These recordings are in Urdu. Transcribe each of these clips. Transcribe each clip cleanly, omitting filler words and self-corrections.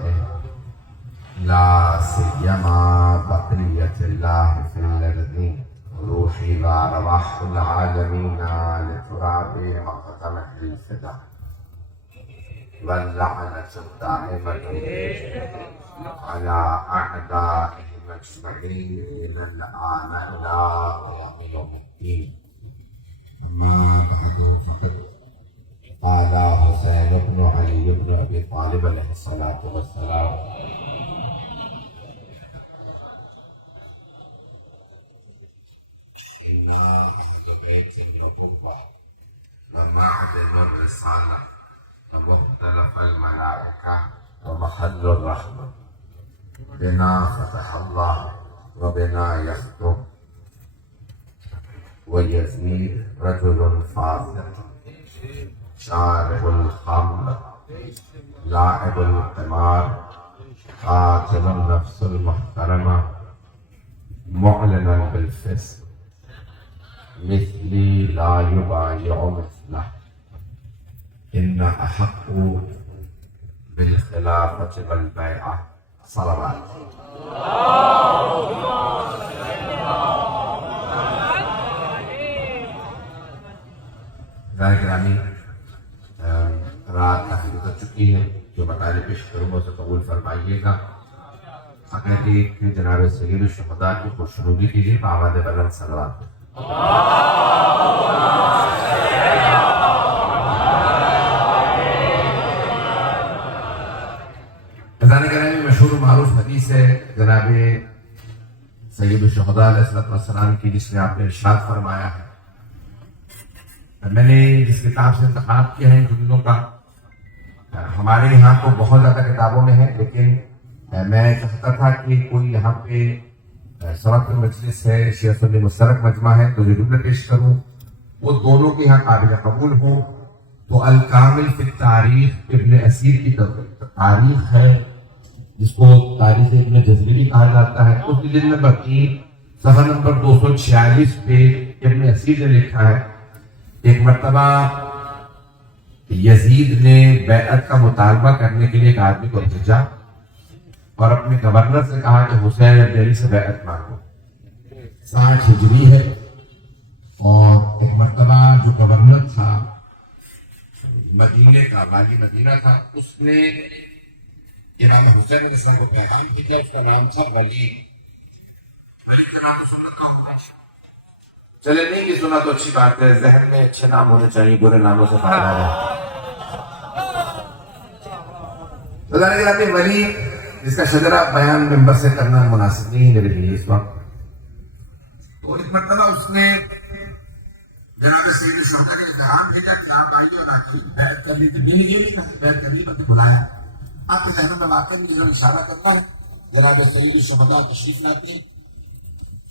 ہے لا سیما بقیت اللہ فی الارض روحی و ارواح العالمین لتراب مقدمہ الفدا واللعنة الدائمة على أعدائهم أجمعين من الآن إلى يوم الدين. أما بعد فقد قال حسين بن علي بن أبي طالب عليه الصلاة والسلام إن أهل بيت النبوة ومعدن الرسالة ومختلف الملائكة ومحل الرحمة بنا فتح الله وبنا يخطب ويزيد رجل فاسق شارب الخمر لاعب القمار قاتل النفس المحترمة معلنا بالفسق مثلي لا يبايع مثله إن أحق بالخلافة والبيعة صلوات. گرامی رات کافی گزر چکی ہے، جو مطالب پیش کروں گا اسے قبول فرمائیے گا. اگر ایک جناب سید الشہداء کی خوشنودی کیجیے آواز بلند صلوات. گرامی مشہور و معروف حدیث ہے جناب سید الشہداء علیہ السلام کی، جس میں آپ نے ارشاد فرمایا ہے. میں نے جس کتاب سے انتخاب کیا ہے جملوں کا، ہمارے یہاں تو بہت زیادہ کتابوں میں ہے، لیکن میں چاہتا تھا کہ کوئی یہاں پہ سبق مجلس ہے، شیعہ سنی مشترک مجمع ہے، تو ضرور میں پیش کروں. وہ دونوں کے یہاں قابل قبول ہوں. تو الکامل فی التاریخ ابن اسیر کی تاریخ ہے، جس کو تاریخ ابن جزری بھی کہا جاتا ہے. اس کی جلد نمبر 3 صفحہ نمبر 246 پہ ابن اسیر نے لکھا ہے ایک مرتبہ یزید نے بیعت کا مطالبہ کرنے کے لیے ایک آدمی کو بھیجا اور اپنے گورنر سے کہا کہ حسین علی سے بیعت مانگو. 60 ہجری ہے. اور ایک مرتبہ جو گورنر تھا مدینے کا، والی مدینہ تھا، اس نے امام حسین علیہ السلام کو پیغام بھیجا. اس کا نام تھا ولید. چلے نہیں کہ سنا تو اچھی بات ہے، ذہن میں اچھے نام ہونے چاہیے، برے ناموں سے فائدہ ہے. ولید جس کا شجرہ بیان ممبر سے کرنا مناسب نہیں میرے لیے اس وقت. تو ایک مرتبہ اس نے جناب سید الشہداء کے اظہار بھیجا کہ آپ آئیے اور آخری بیعت کر لی. یہ نہیں کہا بیعت کر لی، بلکہ بلایا. آپ کے ذہن میں واقعی مجھے اشارہ کرتا ہے. جناب سید الشہداء تشریف لاتے ہیں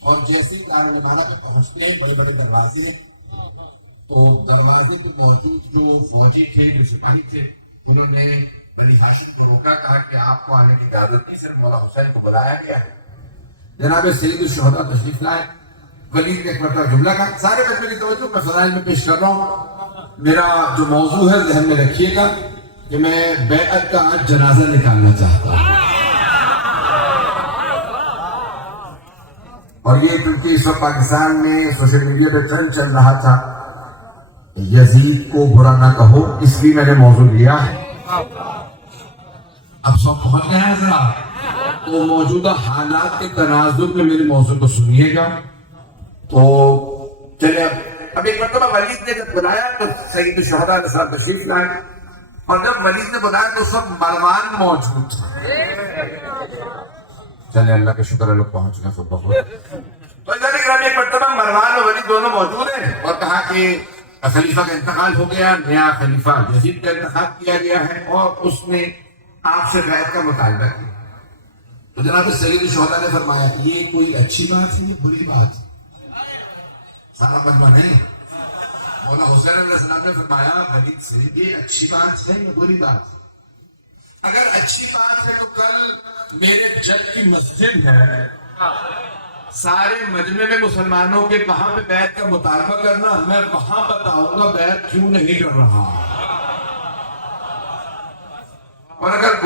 اور جیسے ہی دارالامانہ پہ پہنچتے ہیں بڑے بڑے دروازے ہیں، تو دروازے پہ موجود جو فوجی تھے، جو سپاہی تھے، انہوں نے بنی ہاشم کو روکا، کہا کہ آپ کو آنے کی اجازت نہیں، صرف مولا حسین کو بلایا گیا ہے. جناب سید الشہداء تشریف لائے. ولید نے ایک مرتبہ جملہ کہا. سارے بچوں کی توجہ میں فضائل میں پیش کر رہا ہوں. میرا جو موضوع ہے ذہن میں رکھیے گا کہ میں بیعت کا آج جنازہ نکالنا چاہتا ہوں. اور یہ کیونکہ اس وقت پاکستان میں سوشل میڈیا پہ ٹرینڈ چل رہا تھا یزید کو برا نہ کہو، اس لیے میں نے موضوع لیا ہے. اب سب پہنچ گئے ہیں ذرا، تو موجودہ حالات کے تناظر میں میرے موضوع کو سنیے گا. تو چلے اب ایک مرتبہ ولید نے جب بلایا تو سید الشہداء علیہ السلام تشریف لائے، اور جب ولید نے بلایا تو سب مروان موجود تھے. چلے اللہ کا شکر ہے لوگ پہنچ گئے سب بہت. تو ایک مرتبہ مروان اور ولید دونوں موجود ہیں اور کہا کہ خلیفہ کا انتقال ہو گیا، نیا خلیفہ یزید کا انتخاب کیا گیا ہے اور اس نے آپ سے بیعت کا مطالبہ کیا. تو جناب سید الشہداء نے فرمایا کہ یہ کوئی اچھی بات ہے یا بری بات ہے؟ سارا مجمع نہیں. مولا حسین علیہ السلام نے فرمایا ولید سے یہ اچھی بات ہے یا بری بات ہے؟ اگر اچھی بات ہے تو کل میرے جد کی مسجد ہے، سارے مجمع میں مسلمانوں کے وہاں پہ بیعت کا مطالبہ کرنا، میں وہاں بتاؤں گا بیعت کیوں نہیں کر رہا. اور اگر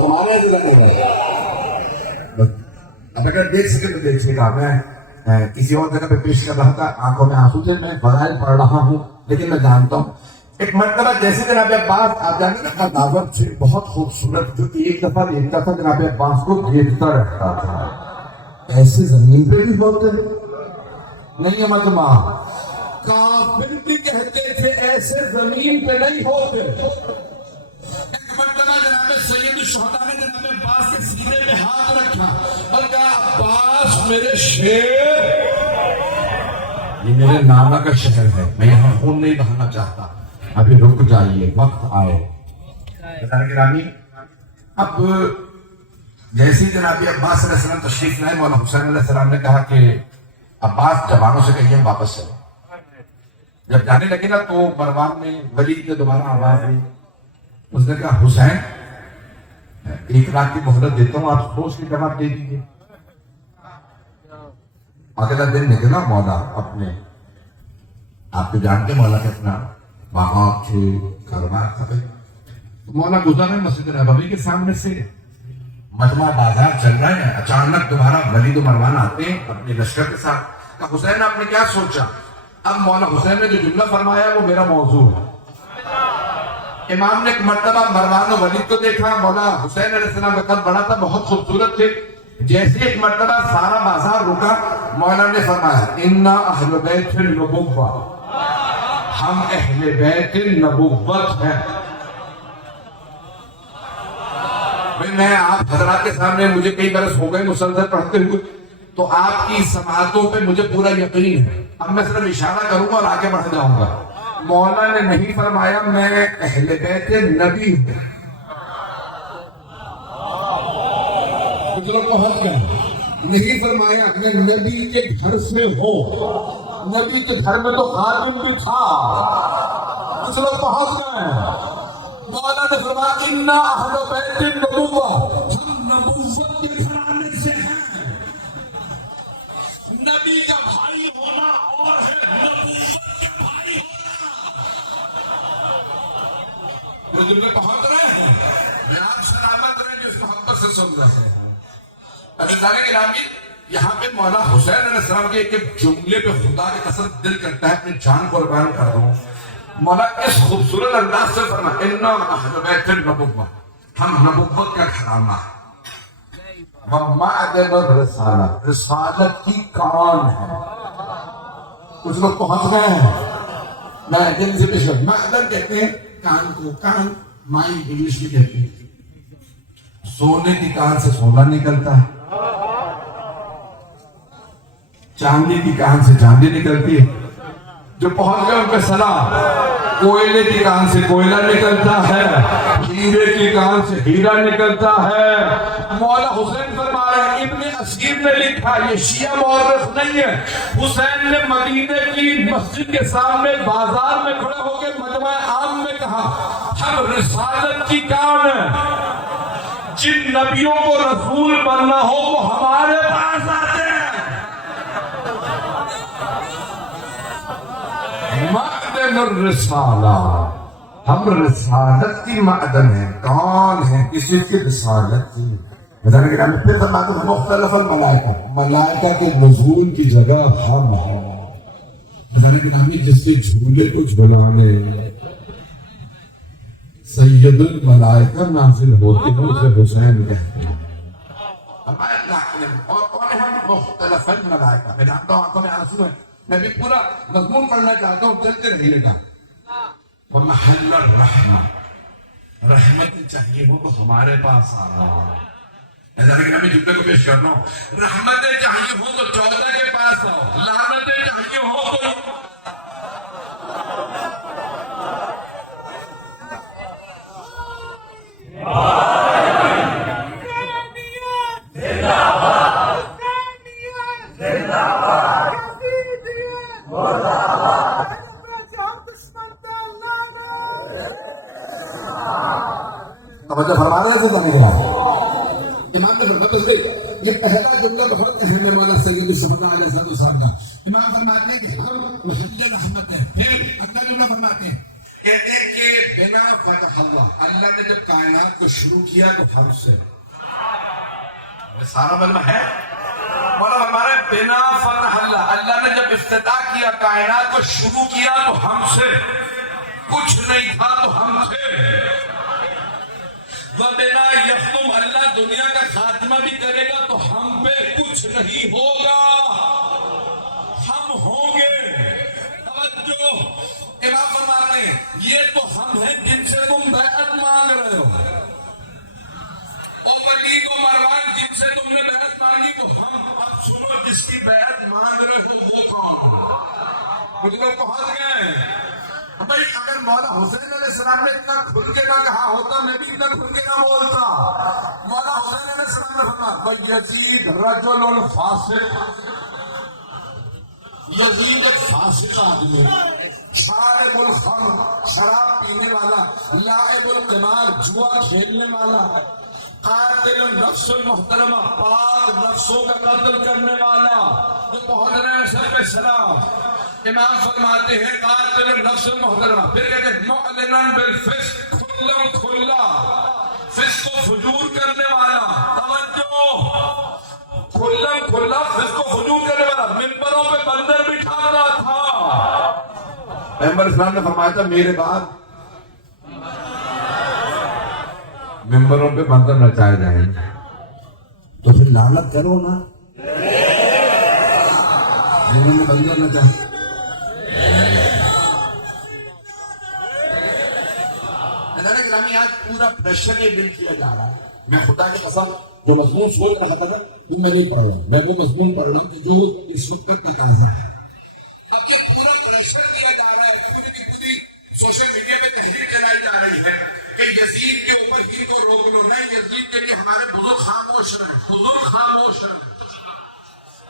فرما رہے ہیں اب اگر دیکھ سکے تو دیکھیے گا. میں کسی اور جگہ پہ پیش کر رہا تھا, آنکھوں میں آنسو تھے, میں فضائل پڑھ رہا ہوں, لیکن میں جانتا ہوں ایک مرتبہ جیسے جناب عباس آپ جانتے ہیں قداور سے بہت خوبصورت, جو ایک دفعہ جناب عباس کو دیکھتا رہتا تھا. ایسے زمین پہ بھی ہوتے نہیں مجمع, کافر بھی کہتے تھے ایسے زمین پہ نہیں ہوتے. ایک مرتبہ جناب سید الشہداء نے جناب عباس کے سینے میں ہاتھ رکھا اور کہا عباس میرے شیر, یہ میرے نانا کا شہر ہے, میں یہاں خون نہیں بہانا چاہتا, ابھی رک جائیے, وقت آئے. اب جیسے جناب عباس علیہ السلام تشریف لائے, مولانا حسین علیہ السلام نے کہا کہ عباس جوانوں سے کہیے واپس چلے. جب جانے لگے نا تو مروان میں ولید نے دوبارہ آواز دی, اس نے کہا حسین 1 لاکھ کی مہلت دیتا ہوں, آپ سوچ کے جواب دے دیجیے. اگلا دن نکلا مولا اپنے, آپ کو جانتے مولا کے اپنا باغات تھے, کاروبار تھا. مولا گزرا ہے مسجد نبوی کے سامنے سے, مجمع بازار چل رہا ہے, اچانک دوبارہ ولید و مروان آتے ہیں اپنے لشکر کے ساتھ. کہا حسین آپ نے کیا سوچا؟ اب مولا حسین نے جو جملہ فرمایا وہ میرا موضوع ہے. امام نے ایک مرتبہ مروان و ولید کو دیکھا, مولا حسین علیہ السلام کا قد بڑا تھا, بہت خوبصورت تھے. جیسے ایک مرتبہ سارا بازار رکا, مولا نے فرمایا انا اہل بیت النبوہ, ہم اہل بیت النبوت ہیں. میں آپ حضرات کے سامنے, مجھے کئی برس ہو گئے مسلسل پڑھتے ہوئے, تو آپ کی سماعتوں پہ مجھے پورا یقین ہے. اب میں صرف اشارہ کروں گا اور آگے بڑھ جاؤں گا. مولا نے نہیں فرمایا میں اہل بیت نبی ہوں. پہنچ گئے, نہیں فرمایا اگر نبی کے گھر سے ہو, نبی کے گھر میں تو خادم بھی تھا, کچھ لوگ پہنچ گئے. مولا نے فرمایا انا اہل بیت النبوہ, ہم نبوت کے گھرانے سے ہیں. نبی کا بھائی ہونا اور ہے نبوت کا بھائی ہونا. جن میں پہنچ رہے ہیں, میں آپ سلامت رہے جو اس محبت سے سن رہے ہیں. یہاں پہ مولا حسین علیہ السلام کے ایک جملے پہ خدا کی قسم دل کرتا ہے اپنی جان قربان کر رہا ہوں. مولا اس خوبصورت انداز سے فرمایا انا اہل بیت النبوہ, ہم نبوت کا گھرانہ. ومعدن الرسالہ, رسالت کی کان ہے. کچھ لوگ پہنچ گئے ہیں, میں دل سے پیش کرتا. معدن کہتے ہیں کان کو, کان مائی انگلش میں کہتے ہیں. سونے کی کان سے سونا نکلتا ہے, چاندی کی کان سے چاندی نکلتی ہے. جو پہنچ گئے ان پہ سلام. کوئلے کی کان سے کوئلہ نکلتا ہے, ہیرے کی کان سے ہیرا نکلتا ہے. مولا حسین فرما رہے ہیں, ابن اسیر نے لکھا, یہ شیعہ مورخ نہیں ہے, حسین نے مدینے کی مسجد کے سامنے بازار میں کھڑے ہو کے مجمع عام میں کہا ہم رسالت کی کان ہیں, جن نبیوں کو رسول بننا ہو وہ ہمارے پاس آتے ہیں. معدن الرسالہ, ہم رسالت کی معدن ہیں. کون ہیں کسی کی رسالت کی؟ پھر فرماتے ہیں مختلف الملائکہ, ملائکہ کے نزول کی جگہ ہم ہیں. جس کے جھولے کو جھلانے سید الملائکہ نازل ہوتے ہیں اسے حسین کہتے ہیں. اور کون ہے مختلف الملائکہ؟ میں جانتا ہوں آنکھوں میں آنسو ہے, میں بھی پورا مضمون پڑھنا چاہتا ہوں, چلتے رہیے گا. ومحل الرحمہ, رحمت چاہیے ہو تو ہمارے پاس آ رہا ہے. میں جملے کو پیش کرنا ہوں, رحمتیں چاہیے ہو تو 14 کے پاس آؤ, لعنتیں چاہیے ہو تو توجہ فرما رہے ہیں. امام نے فرمایا یہ پہلا جملہ بہت اہم ہے مولانا سید الشہداء علیہ السلام کا. امام فرماتے ہیں کہ ہم محل رحمت ہیں. پھر اگلا جملہ فرماتے ہیں کہتے ہیں کہ بنا فتح اللہ نے جب کائنات کو شروع کیا تو ہم سے سارا مطلب ہے مولا ہمارے بنا فتح اللہ نے جب افتتاح کیا کائنات کو شروع کیا تو ہم سے کچھ نہیں تھا تو ہم تھے وَبِنَا يَخْتُمْ اللہ دنیا کا خاتمہ بھی کرے گا تو ہم پہ کچھ نہیں ہوگا ہم ہوں گے توجہ امام فرماتے ہیں یہ تو ہم ہیں جن سے تم بیعت مانگ رہے ہو اور ولید و مروان جن سے تم نے بیعت مانگی تو ہم اب سنو جس کی بیعت مانگ رہے ہو وہ کون مجھے لوگ پہنچ گئے بھائی اگر مولا حسین علیہ السلام نے اتنا کھل کے نہ کہا ہوتا میں بھی اتنا کھل کے نہ بولتا مولا حسین علیہ السلام نے فرمایا یزید رجل فاسق یزید ایک فاسق آدمی شارب الخمر شراب پینے والا لاعب القمار جوا کھیلنے والا قاتل النفس المحترمہ پاک نفسوں کا قتل کرنے والا جو پہنچ رہے ہیں سر پہ سلام امام فرماتے ہیں قاتل النفس المحترمہ پھر کہتے ہیں معلناً بالفسق کھلا کھلا فسق و فجور کرنے والا توجہ کھلا کھلا فسق و فجور کرنے والا منبروں پہ بندر بٹھا رہا تھا پیغمبر اسلام نے فرمایا تھا میرے بعد ممبروں پہ بندر نچائے جائیں تو پھر لعنت کرو نا جنہوں نے بندر نچائے گرامی آج پورا پریشر یہ بل کیا جا رہا ہے میں خدا کی قسم جو مضمون سوچ رہا تھا وہ میں نہیں پڑھ رہا ہوں میں وہ مضمون پڑھ رہا ہوں کہ جو اس وقت تک کا ہے اب یہ پورا پریشر دیا جا رہا ہے پوری کی پوری سوشل میڈیا پہ تحریر چلائی جا رہی ہے کہ یزید کے اوپر ہی کو روک لو نہیں یزید کے لیے ہمارے بزرگ خاموش رہے بزرگ خاموش رہے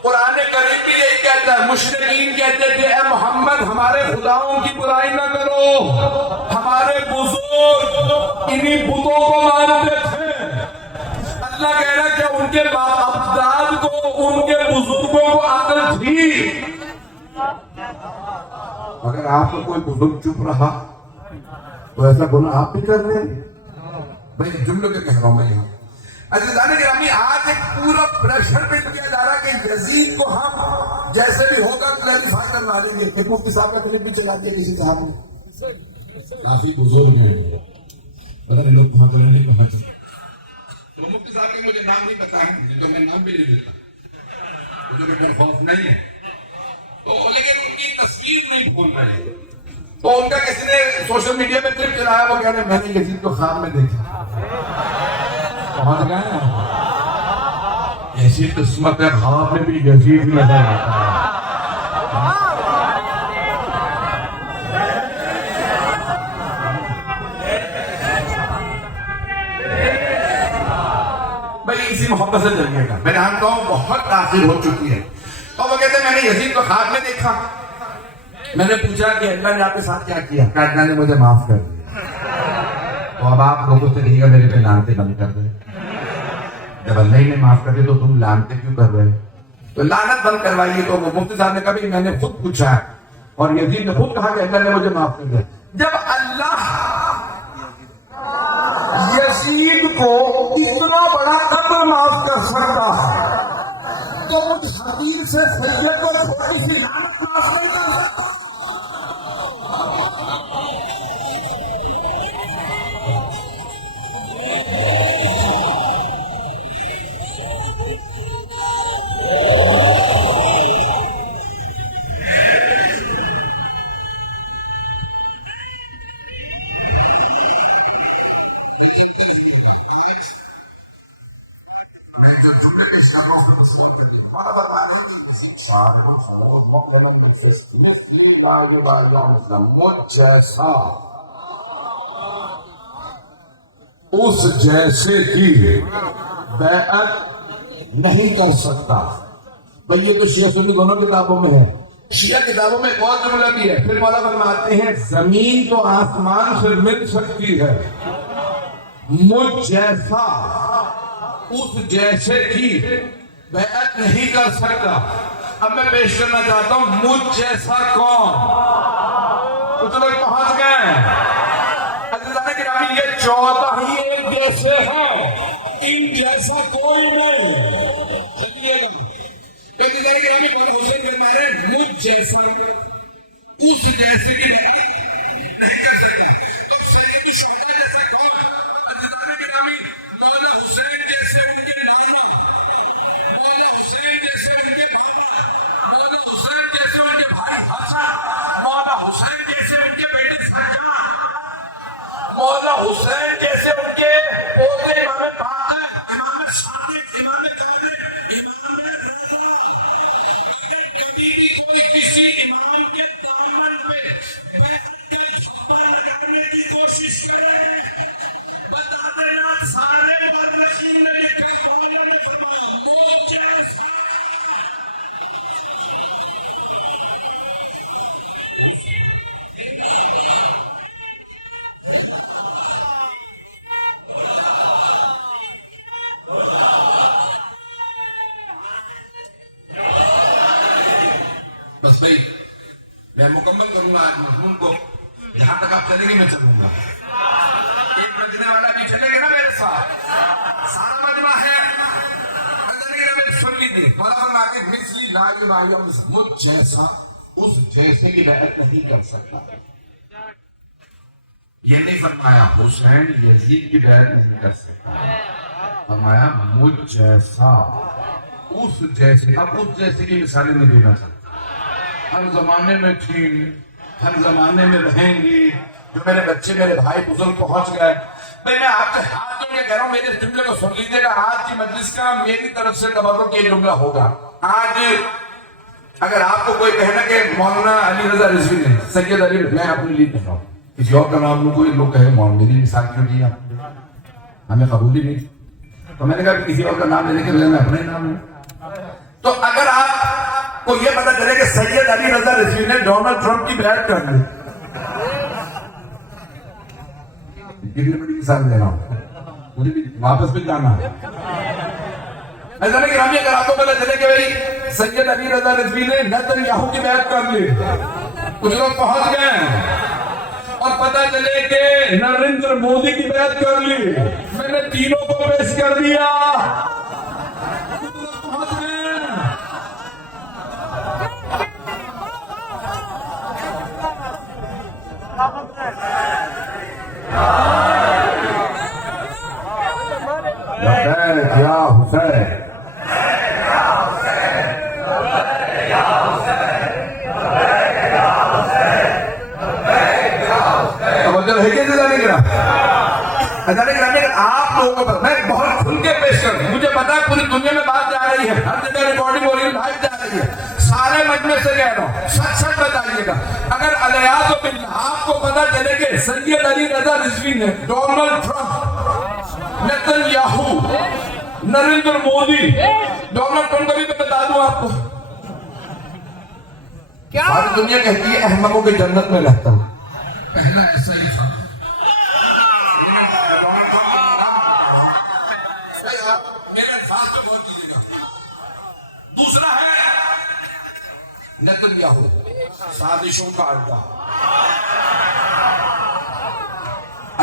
قرآن کریم بھی یہی کہتا ہے مشرکین کہتے تھے اے محمد ہمارے خداؤں کی برائی نہ کرو ہمارے بزرگ انہی بتوں کو مانتے تھے اللہ کہہ رہا کہ ان کے اجداد کو ان کے بزرگوں کو عقل تھی اگر آپ کو کوئی بزرگ چپ رہا تو ایسا گناہ آپ بھی کر رہے ہیں بھائی جملوں کے کہہ رہا ہوں میں یہاں عزیزان گرامی آج ایک پورا پریشر بلڈ کیا جا رہا ہے کہ یزید کو ہم جیسے بھی ہوگا کلیریفائی کروا لیں گے کہ مفتی صاحب کا کلپ بھی چلا دیا کسی صاحب نے کافی بزرگ ہیں پتہ نہیں لوگ کہاں کریں گے کہاں چلیں تو مفتی صاحب کے مجھے نام نہیں پتا ہے تو میں نام بھی نہیں دیتا مجھے کوئی خوف نہیں ہے تو لیکن ان کی تصویر نہیں بھول رہے تو ان کا کسی نے سوشل میڈیا پہ کلپ چلایا وہ کہہ رہے میں نے یزید کو خواب میں دیکھا پہنچ گئے ایسی قسمت ہے خواب میں بھی یزید نظر آتا ہے بھائی اسی محبت سے چلیے گا میں جانتا ہوں بہت تاثیر ہو چکی ہے اور وہ کہتے ہیں میں نے یزید کو خواب میں دیکھا میں نے پوچھا کہ اللہ نے آپ کے ساتھ کیا کیا کہ اللہ نے مجھے معاف کر دیا تو اب آپ لوگوں سے کہیے گا میرے پہ لعنتیں بند کر دیں جب اللہ ہی نے معاف کر دیا تو تم لعنتیں کیوں کر رہے تو لعنت بند کروائیے تو وہ مفتی صاحب نے کبھی میں نے خود پوچھا اور یزید نے خود کہا کہ اللہ نے مجھے معاف کر دیا جب اللہ یزید کو اتنا بڑا قتل معاف کر سکتا ہے تو مجھ حقیر سے سجدے پر تھوڑی سی لعنت معاف نہیں کر سکتا اس جیسے کی بیعت نہیں کر سکتا بھئی یہ تو شیعہ سنی دونوں کتابوں میں ہے شیعہ کتابوں میں ایک اور جملہ بھی ہے پھر مولا فرماتے ہیں زمین تو آسمان سے مل سکتی ہے مجھ جیسا اس جیسے کی بیعت نہیں کر سکتا اب میں پیش کرنا چاہتا ہوں مجھ جیسا کون کچھ لوگ پہنچ گئے 14 ہی ایک جیسے ہیں، ان جیسا کوئی نہیں. سمجھیے گا حسین فرما رہے مجھ جیسا اس جیسے کی نہیں کر سکتا. تو سید الشہداء جیسا کون؟ عزیزان گرامی، مولا حسین جیسے ان کے نانا، مولا حسین جیسے ان کے بابا، مولا حسین جیسے ان کے بھائی حسن، مولا حسین جیسے ان کے بیٹے سجاد، مولا حسین جیسے ان کے پوتے امام باقر، امام صادق، امام کاظم، امام رضا. اگر کبھی بھی کوئی کسی امام کے دامن پہ بیٹھ کے تھپا لگانے کی کوشش کرے، بتا دینا سارے مورخین نے لکھا، مولا نے فرمایا موت جیسا. بس بھائی میں مکمل کروں گا آج مضمون کو، جہاں تک آپ چلیں گے میں چلوں گا. ایک بجنے والا بھی چلے گا نا میرے ساتھ، سارا مجمع ہے. سن لیجیے، مولا فرماتے ہیں مثلی لا الہ الا اللہ، مجھ جیسا اس جیسے کی بیعت نہیں کر سکتا. یہ نہیں فرمایا حسین یزید کی بیعت نہیں کر سکتا، فرمایا مجھ جیسا اس جیسے. اب اس جیسے کی مثالیں نہیں دینا چاہتا، ہر زمانے میں تھی، ہر زمانے میں رہیں گی. جو میرے بچے میرے بھائی بزرگ پہنچ گئے، بھئی میں آپ کے ہاتھ جوڑ کے کہہ رہا ہوں میرے جملے کو سن لیجیے گا. آج کی مجلس کا میری طرف سے تبرک یہ جملہ ہوگا. آج اگر آپ کو کوئی کہنا کہ مولانا علی رضا رضوی نے سید علی، میں اپنے لیے کہہ رہا ہوں، کسی اور کا نام لوں، کوئی لوگ کہے مولانا میری مثال کیوں دیا، ہمیں قبول ہی نہیں. تو میں نے کہا کسی اور کا نام لینے کے بجائے میں اپنا ہی نام لوں. تو اگر آپ کو یہ پتا چلے کہ سید علی رضا رضوی نے ڈونلڈ ٹرمپ کی بیعت کر لی، کتنی بڑی مثال دے رہا ہوں، مجھے بھی واپس بھی جانا ہے. ایسا نہیں کہ ہم یہ کراتوں پہلے چلے کہ بھئی سید علی رضا رضوی نے نیتن یاہو کی بیعت کر لی، کچھ لوگ پہنچ گئے اور پتا چلے کہ نریندر مودی کی بیعت کر لی. میں نے تینوں کو پیش کر دیا، پہنچ گئے. یا حسین آپ لوگوں کو میں بہت کھل کے پیش کروں. مجھے پتا ہے پوری دنیا میں بات جا رہی ہے، ہر جگہ ریکارڈنگ ہو رہی ہے، لائیو جا رہی ہے. سارے مجمع سے کہہ رہا ہوں سچ سچ بتائیے گا. اگر علیہ باللہ آپ کو پتا چلے کہ سید علی رضا رضوی نے Donald Trump, Nitin Yahoo, Narendra Modi, Donald Trump کا بھی میں بتا دوں آپ کو، ساری دنیا کہتی ہے احمقوں کی جنت میں رہتا ہوں. پہلا ایسا ہی تھا. میرے الفاظ پہ غور کیجیے گا. دوسرا ہے نیتن یاہو، سازشوں کا اڈا،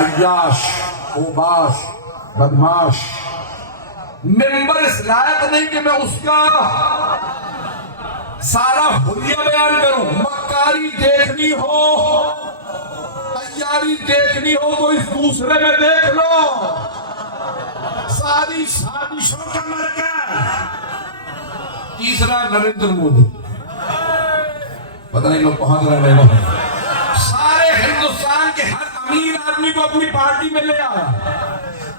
عیاش، اوباش، بدماش. ممبر اس لائق نہیں کہ میں اس کا سارا حلیہ بیان کروں. مکاری دیکھنی ہو، تیاری دیکھنی ہو تو اس دوسرے میں دیکھ لو. ساری سازشوں کا مرکز. تیسرا نریندر مودی، پتہ نہیں لوگ پہنچ رہے ہیں. سارے ہندوستان کے ہر امیر آدمی کو اپنی پارٹی میں لے آیا.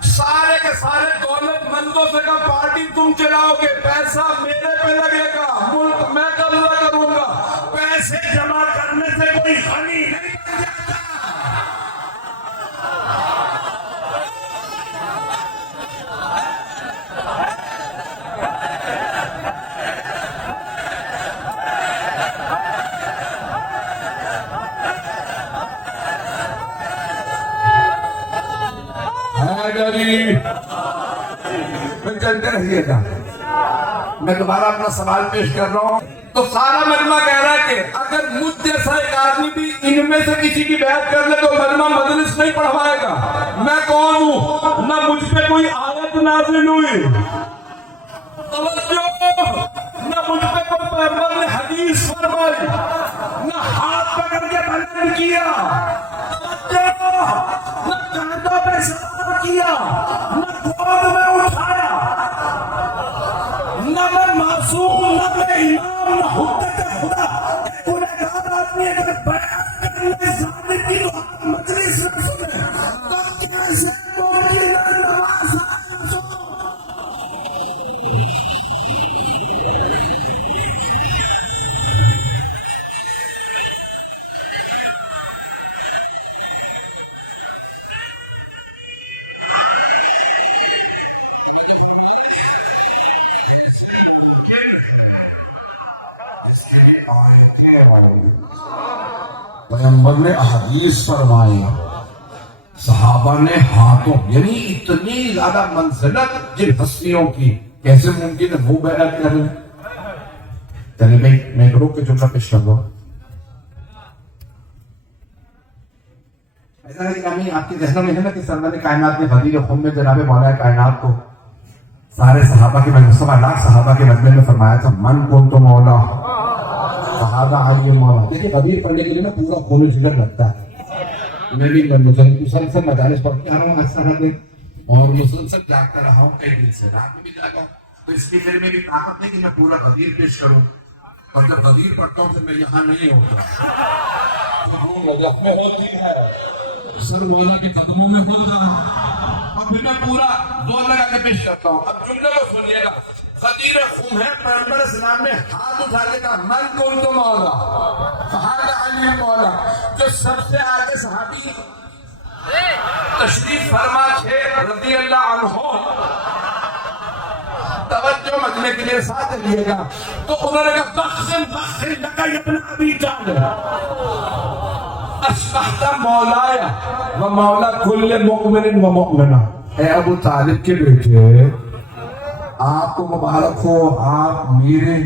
سارے کے سارے دولت مندوں سے کہا پارٹی تم چلاؤ گے، پیسہ میرے پہ لگے گا، ملک میں قبضہ کروں گا. پیسے جمع کرنے سے کوئی غنی نہیں بن جاتا. چلتے رہیے گا. میں دوبارہ اپنا سوال پیش کر رہا ہوں. تو سارا مجمع کہہ رہا ہے کہ اگر مجھ جیسا ایک آدمی بھی ان میں سے کسی کی بیعت کر لے تو مجمع مجلس نہیں پڑھوائے گا. میں کون ہوں؟ نہ مجھ پہ کوئی آیت نازل ہوئی، توجہ، نہ مجھ پہ کوئی پیغمبر نے حدیث فرمائی، نہ ہاتھ پکڑ کے بلند کیا، توجہ، نہ کاندھوں پہ سوار کیا، نہ گود میں اٹھایا، نہ میں معصوم، نہ میں امام، نہ حجت خدا. ایک گنہگار آدمی اگر بیعت کرنے ظالم کی تو آپ مجلس میں سنیں تو کیسے ممکن ہے نواز پیغمبر نے احادیث فرمائی، صحابہ نے ہاتھوں، یعنی اتنی زیادہ منزلت جن ہستیوں کی، کیسے ممکن ہے وہ بیعت کر لیں؟ چلے بھائی میں روک کے جملہ پیش کر دوں. ایسا ہے کہ آپ کے ذہنوں میں ہے نا کہ سرور کائنات نے غدیر خم میں جناب مولا کائنات کو سارے صحابہ کے مجمع، 100 لاکھ صحابہ کے مجمع میں فرمایا تھا من کن تو مولا کہا آئیے مولا. دیکھیں غدیر پڑھنے کے لیے نا پورا خون جگر لگتا ہے. میں بھی مسلسل مدارس پڑھتے آ رہا ہوں اکثر اور مسلسل جاگتا رہا ہوں کئی دن سے، رات میں بھی جاگا ہوں، تو اس کی پھر میری طاقت نہیں کہ میں پورا غدیر پیش کروں. اور جب غدیر پڑھتا ہوں تو میں یہاں نہیں ہوتا، میں ہوتی ہے سر مولا کے قدموں میں ہوتا ہے، اور پھر میں پورا زور لگا کے پیش کرتا ہوں. اب جملے کو سنیے گا. غدیر خم ہے، پیغمبر اسلام نے ہاتھ اٹھا کے کہا من کن تو مولا کہا علی مولا. جو سب سے آگے صحابی تشریف فرما تھے رضی اللہ عنہ، توجہ مجمع کے لیے ساتھ لیے گا، تو انہوں نے کہا بخشن بخشن لکا ابن ابی جہل اصبحت مولایا و مولا کل مؤمن و مؤمنہ. اے ابو طالب کے بیٹے، آپ کو مبارک ہو، آپ میرے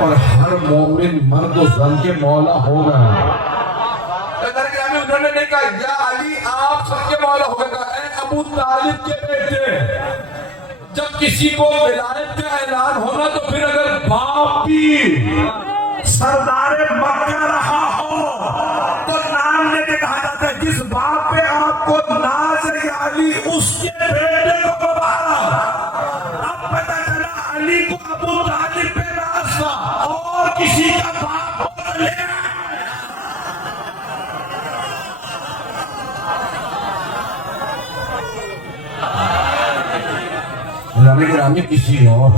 اور ہر مومن مرد و زن کے مولا ہو گئے. انہوں نے نہیں کہا یا علی آپ سب کے مولا ہو گئے، اے ابو طالب کے بیٹے. جب کسی کو ولایت کا اعلان ہونا تو پھر اگر باپ بھی سردار مکہ رہا ہو تو نام لے کے کہا جاتا ہے جس باپ پہ آپ کو ناز ہے علی اس کے بیٹے کو مبارک. اب پتہ چلا علی کو ابو طالب پہ ناز تھا اور کسی کا باپ لے گرامی کسی اور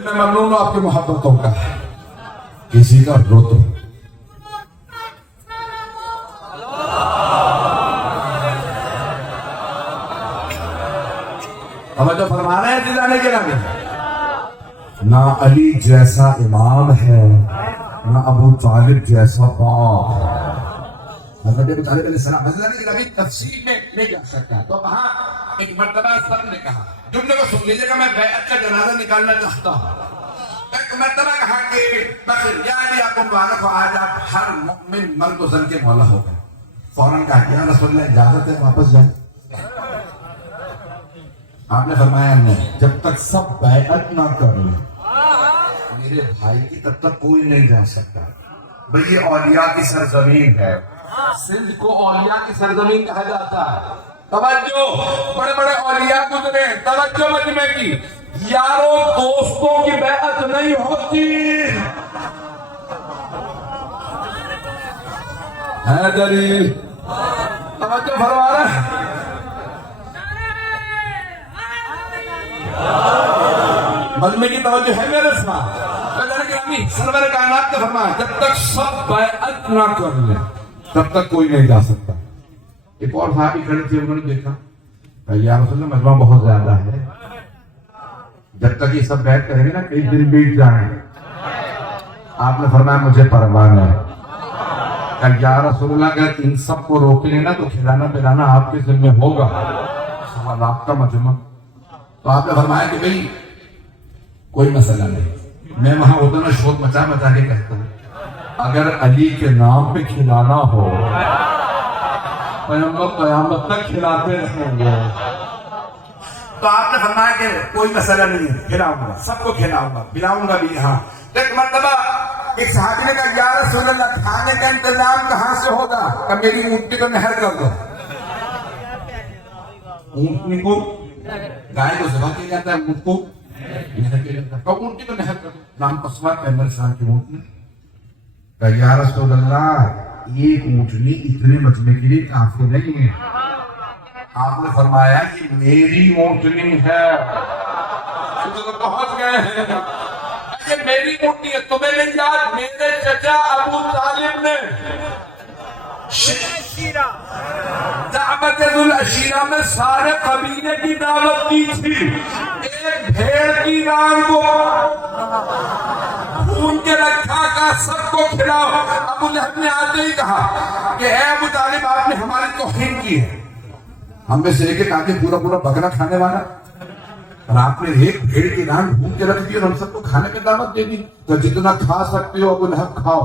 میں ممنون ہوں آپ کی محبتوں کا. کسی کا رتبہ توجہ فرما رہے ہیں جلانے کے نام نہ علی جیسا امام ہے نہ ابو طالب جیسا باپ. حضرت ابو طالب علیہ السلام حضرت کے نبی تفصیل میں نہیں جا سکتا. تو کہا ایک مرتبہ سر نے کہا، جملے کو سن لیجیے گا، میں بیعت کا جنازہ نکالنا چاہتا ہوں. ایک مرتبہ کہا کہ بخیر یا علی آپ کو مبارک ہو، آج آپ ہر مؤمن مرد و زن کے مولا ہو گئے. فوراً کہا یا رسول اللہ اجازت ہے واپس جائیں؟ آپ نے فرمایا نہیں، جب تک سب بیعت نہ کر لیں میرے بھائی کی تب تک کوئی نہیں جا سکتا. بھئی یہ اولیاء کی سرزمین ہے، سندھ کو اولیاء کی سرزمین کہا جاتا ہے. توجہ، بڑے بڑے اولیاء گزرے، توجہ مجمع کی. یاروں دوستوں کی بیعت نہیں ہوتی. ہے دلیل، توجہ فرما رہے مجمع کی توجہ ہے میرے ساتھ. سرور کائنات نے فرمایا جب تک سب بیعت نہ کر لیں تب تک کوئی نہیں جا سکتا. ایک اور صحابی کھڑے تھے، انہوں نے دیکھا یا رسول اللہ مجمع بہت زیادہ ہے، جب تک یہ سب بیٹھ کریں گے نا کئی دن بیت جائیں. آپ نے فرمایا مجھے پرواہ نہیں. کہ یا رسول اللہ اگر ان سب کو روک لیں نا تو کھلانا پلانا آپ کے ذمہ ہوگا. سوال آپ کا مجمع. تو آپ نے فرمایا کہ بھئی کوئی مسئلہ نہیں. میں وہاں ہوتا نا شور مچا مچا کے کہتا ہوں اگر علی کے نام پہ کھلانا ہو پیغمبر قیامت تک کھلاتے رہیں گے. تو آپ نے فرمایا کہ کوئی مسئلہ نہیں ہے کھلاؤں گا سب کو کھلاؤں گا پلاؤں گا بھی. ہاں ایک مرتبہ ایک صحابی نے کہا یا رسول اللہ کھانے کا انتظام کہاں سے ہوگا؟ کہ میری اونٹنی کو نہر کر دو. اونٹنی کو گائے کو ذبح کیا جاتا ہے اونٹ کو نہر کیا جاتا ہے تو اونٹنی کو نہر کر دو. نام پسوا پیغمبر صاحب کی اونٹنی. کہ یا رسول اللہ ایک اونٹنی اتنے مجمع کے لیے کافی نہیں ہے. آپ نے فرمایا کہ میری اونٹنی ہے. پہنچ گئے ہیں یہ میری اونٹنی ہے. تمہیں نہیں یاد میرے چچا ابو طالب نے دعوت ذوالعشیرہ میں سارے قبیلے کی دعوت کی تھی. ایک بھیڑ کی ران کو خون کے رکھا کا سب کو کھلاؤ. ابو لہب نے آتے ہی کہا کہ اے ابو طالب آپ نے ہماری توہین کی ہے. ہم میں سے ایک آگے پورا پورا بکرا کھانے والا اور آپ نے ایک بھیڑ کی ران بھون کے رکھ دی اور ہم سب کو کھانے کی دعوت دے دی. تو جتنا کھا سکتے ہو ابو لہب کھاؤ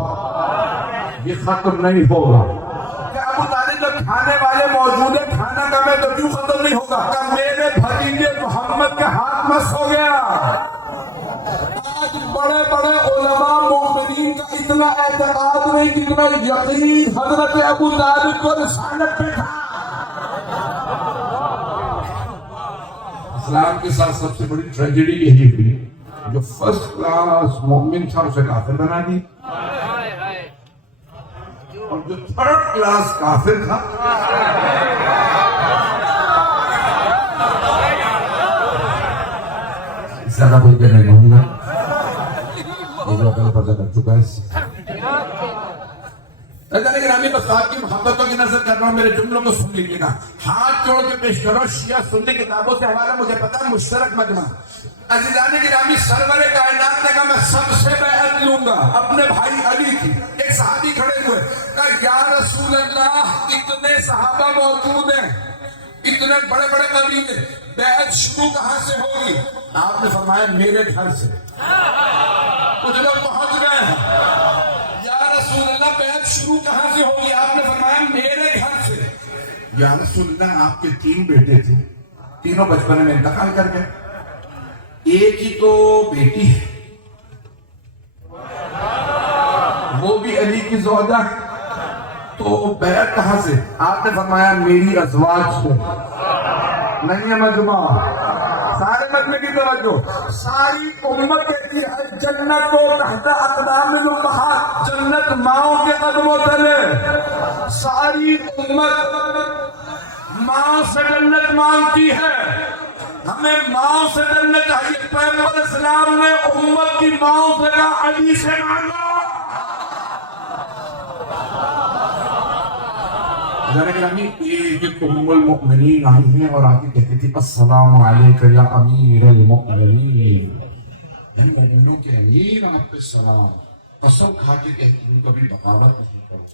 یہ ختم نہیں ہوگا. ابو طالب جب کھانے والے موجود ہیں کھانا کم ہے تو کیوں ختم نہیں ہوگا؟ کہ میرے بھتیجے محمد کے ہاتھ مس ہو گیا. آج بڑے بڑے علماء مومنین کا اتنا اعتقاد نہیں جتنا یقین حضرت ابو طالب کو رسالت پہ تھا. اسلام کے ساتھ سب سے بڑی ٹریجڈی یہی ہوئی جو فرسٹ کلاس مومن تھا اسے کافر بنا دی اور جو تھرڈ کلاس کافر تھا زیادہ کوئی کہنے نہیں کہوں گا یہ جو اپنے پردہ کر چکا ہے. گرامی بس آپ کی محبتوں کی نظر کر رہا ہوں میرے جملوں کو سن لیجیے گا. ہاتھ جوڑ کے پیش کرو شیعہ سنی کتابوں سے حوالہ مجھے پتا ہے مشترک مجمع. عزیزان گرامی سرور کائنات نے کہا میں سب سے بیعت لوں گا اپنے بھائی علی کی. ایک صحابی کھڑے ہوئے کہا یا رسول اللہ اتنے صحابہ موجود ہیں اتنے بڑے بڑے قبیلے بیعت شروع کہاں سے ہوگی؟ آپ نے فرمایا میرے گھر سے. کچھ لوگ پہنچ گئے ہیں یا رسول اللہ بیعت شروع کہاں سے ہوگی؟ آپ نے فرمایا میرے گھر سے. یا رسول اللہ آپ کے 3 بیٹے تھے تینوں بچپن میں انتقال کر گئے. ایک ہی تو بیٹی ہے وہ بھی علی کی زوجہ ہے تو بیعت کہاں سے؟ آپ نے فرمایا میری ازواج سے. نہیں ہے مجمع سارے مجمع کی توجہ. ساری امت کہتی ہے جنت کو تحت اقدام الامہات جنت ماؤں کے قدموں تلے. ساری امت ماں سے جنت مانگتی ہے. ہمیں ماں سے جنت چاہیے. پیغمبر اسلام نے امت کی ماں سے کہا علی سے مانگو. ام المؤمنین آئی ہیں اور آگے کہتی تھی السلام علیکم یا امیر المؤمنین. مومنوں کے امیر آپ پہ سلام. قسم کھا کے کہتی ہوں کبھی بغاوت نہیں کروں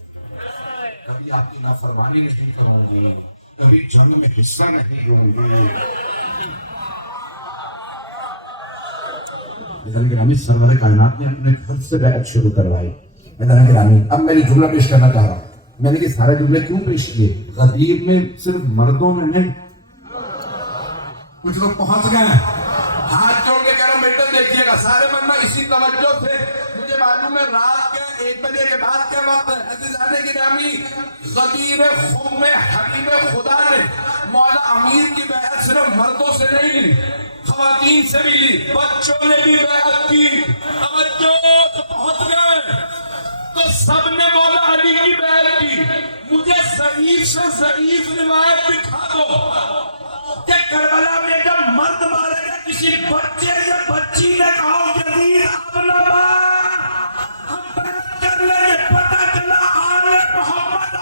کبھی آپ کی نافرمانی نہیں کروں گی کبھی جنگ میں حصہ نہیں لوں گی. گرامی سرور کائنات نے اپنے گھر سے بیعت شروع کروائی. گرامی اب میں جملہ پیش کرنا چاہ رہا ہوں. میں نے یہ سارے جملے کیوں پیش کیے؟ غدیر میں صرف مردوں میں نہیں. کچھ لوگ پہنچ گئے ہیں ہاتھ جوڑ کے کہہ رہا ہوں بیٹا دیکھیے گا سارے مرنا اسی توجہ سے. مجھے معلوم ہے رات کے 1 بجے کے بعد کیا وقت ہے. عزیزان گرامی غدیر خم میں حبیب خدا نے مولا امیر کی بیعت صرف مردوں سے نہیں لی خواتین سے بھی لی بچوں نے بھی بیعت کی. توجہ تو پہنچ گئے تو سب نے مولا علی کی بیعت کی. مجھے ضعیف سے ضعیف روایت دکھا دو کہ کربلا میں جب مرد مارے گا کسی بچے یا بچی نے کہا یزید اپنا مار ہم بیعت کر لیں گے. پتہ چلا آل محمد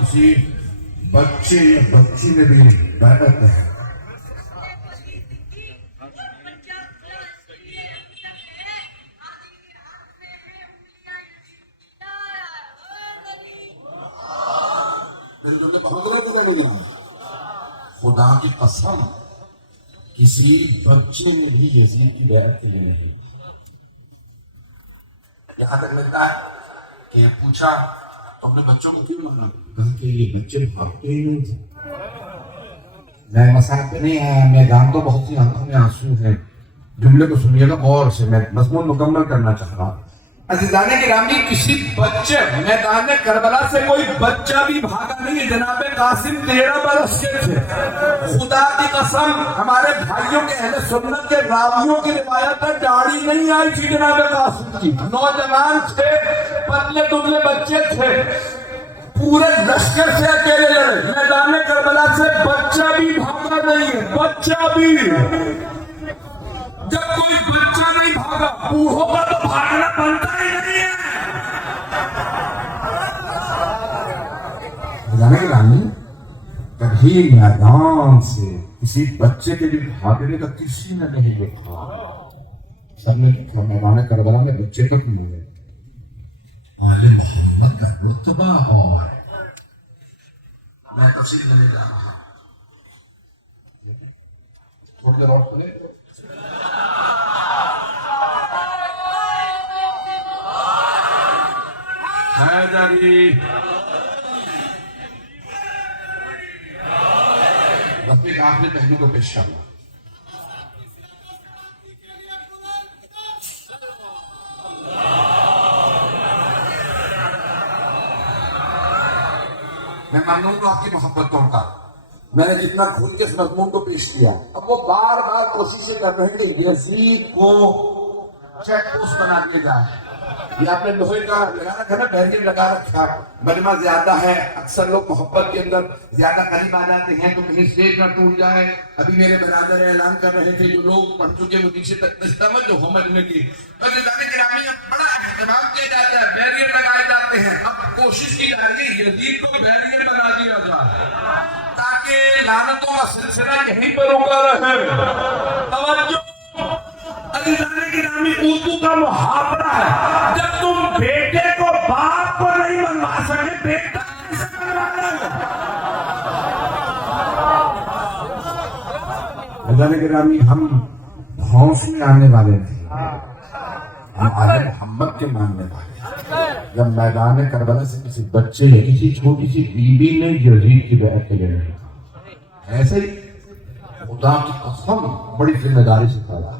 کسی بچے یا بچی میں بھی برکت ہے. خدا کی قسم کسی بچے نے بھی یزید کی بیعت کی نہیں. یہاں تک ملتا ہے کہ پوچھا تو اپنے بچوں کو کیوں ماننا؟ بلکہ یہ بچے بھاگتے ہی نہیں تھے. میں مسائل پہ نہیں آیا، میں جانتا بہت سی آنکھوں میں آنسو ہیں. جملے کو سنیے گا غور سے، میں مضمون مکمل کرنا چاہ رہا ہوں. عزیزان گرامی، کسی بچے میدان کربلا سے کوئی بچہ بھی بھاگا نہیں. جناب قاسم 13 برس کے تھے. خدا کی قسم ہمارے بھائیوں کے اہل سنت کے راویوں کی روایت ہے داڑھی نہیں آئی تھی جناب قاسم کی. نوجوان تھے، پتلے دبلے بچے تھے، پورے لشکر سے اکیلے لڑے. میدان کربلا سے بچہ بھی بھاگا نہیں ہے. بچہ بھی، جب کوئی بچہ نہیں بھاگا، بوڑھوں کا تو بھاگنا بنتا ہی نہیں ہے. رانی کبھی میدان سے کسی بچے کے لیے بھاگنے کا کسی نے نہیں دیکھا. سب نے میدان کربلا میں بچے کو کیوں مانگے؟ آل محمد کا رتبہ اور میں تفصیل نہیں جا رہا. حیدری رفیق آپ نے پہلو کو پیش کرنا. میں ممنون ہوں آپ کی محبتوں کا. میں نے جتنا کھل کے اس مضمون کو پیش کیا. اب وہ بار بار کوششیں کر رہے ہیں کہ یزید کو چیک پوسٹ بنا دیا جائے. یہ آپ نے لوہے کا لگا رکھا نا، بیریر لگا رکھا. مجمع زیادہ ہے، اکثر لوگ محبت کے اندر زیادہ قریب آ جاتے ہیں تو کہیں اسٹیج نہ ٹوٹ جائے. ابھی میرے برادر اعلان کر رہے تھے جو لوگ پڑھ چکے وہ نیچے تک جو ہو مجمع کی. بس ادارے گرامی اب بڑا اہتمام کیا جاتا ہے، بیریر لگائے جاتے ہیں. اب کوشش کی جا رہی ہے یزید کو بیریر بنا دیا جائے تاکہ لعنتوں کا سلسلہ یہیں پر رکا رہے. توجہ عزیزان گرامی، اردو کا محاورہ ہے، جب تم بیٹے کو باپ کو نہیں بنوا سکے بیٹا کیسے بنوانا ہے؟ عزیزان گرامی، ہم بھونس میں آنے والے تھے، ہم آل محمد کے ماننے والے. جب میدان کربلا سے کسی بچے یا کسی چھوٹی سی بیوی نے یزید کی بیعت کے لیے ایسے ہی خدا کی قسم بڑی ذمہ داری سے پھیلا.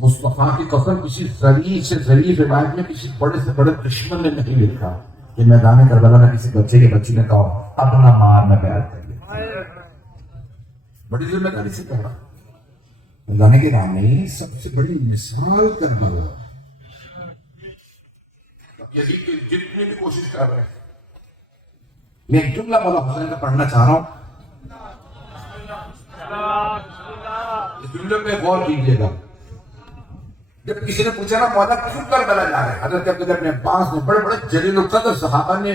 مصطفیٰ کی قسم کسی ضریع سے ضریع روایت میں کسی بڑے سے بڑے دشمن نے نہیں لکھا کہ میدان کربلا میں کسی بچے کے بچی نے کہا اپنا مار میں بیعت کر لیا. بڑی ذمہ داری سے کہا. میدان کے نام میں سب سے بڑی مثال کربلا. یزید کی جتنی بھی کوشش کر رہے ہیں. میں ایک جملہ مولا حسین کا پڑھنا چاہ رہا ہوں، اس جملے پہ غور کیجیے گا. جب کسی نے پوچھا نا مولا کیوں کربلا جا رہے ہیں، حضرت عبداللہ بن عباس نے، بڑے بڑے جلیل القدر صحابہ نے،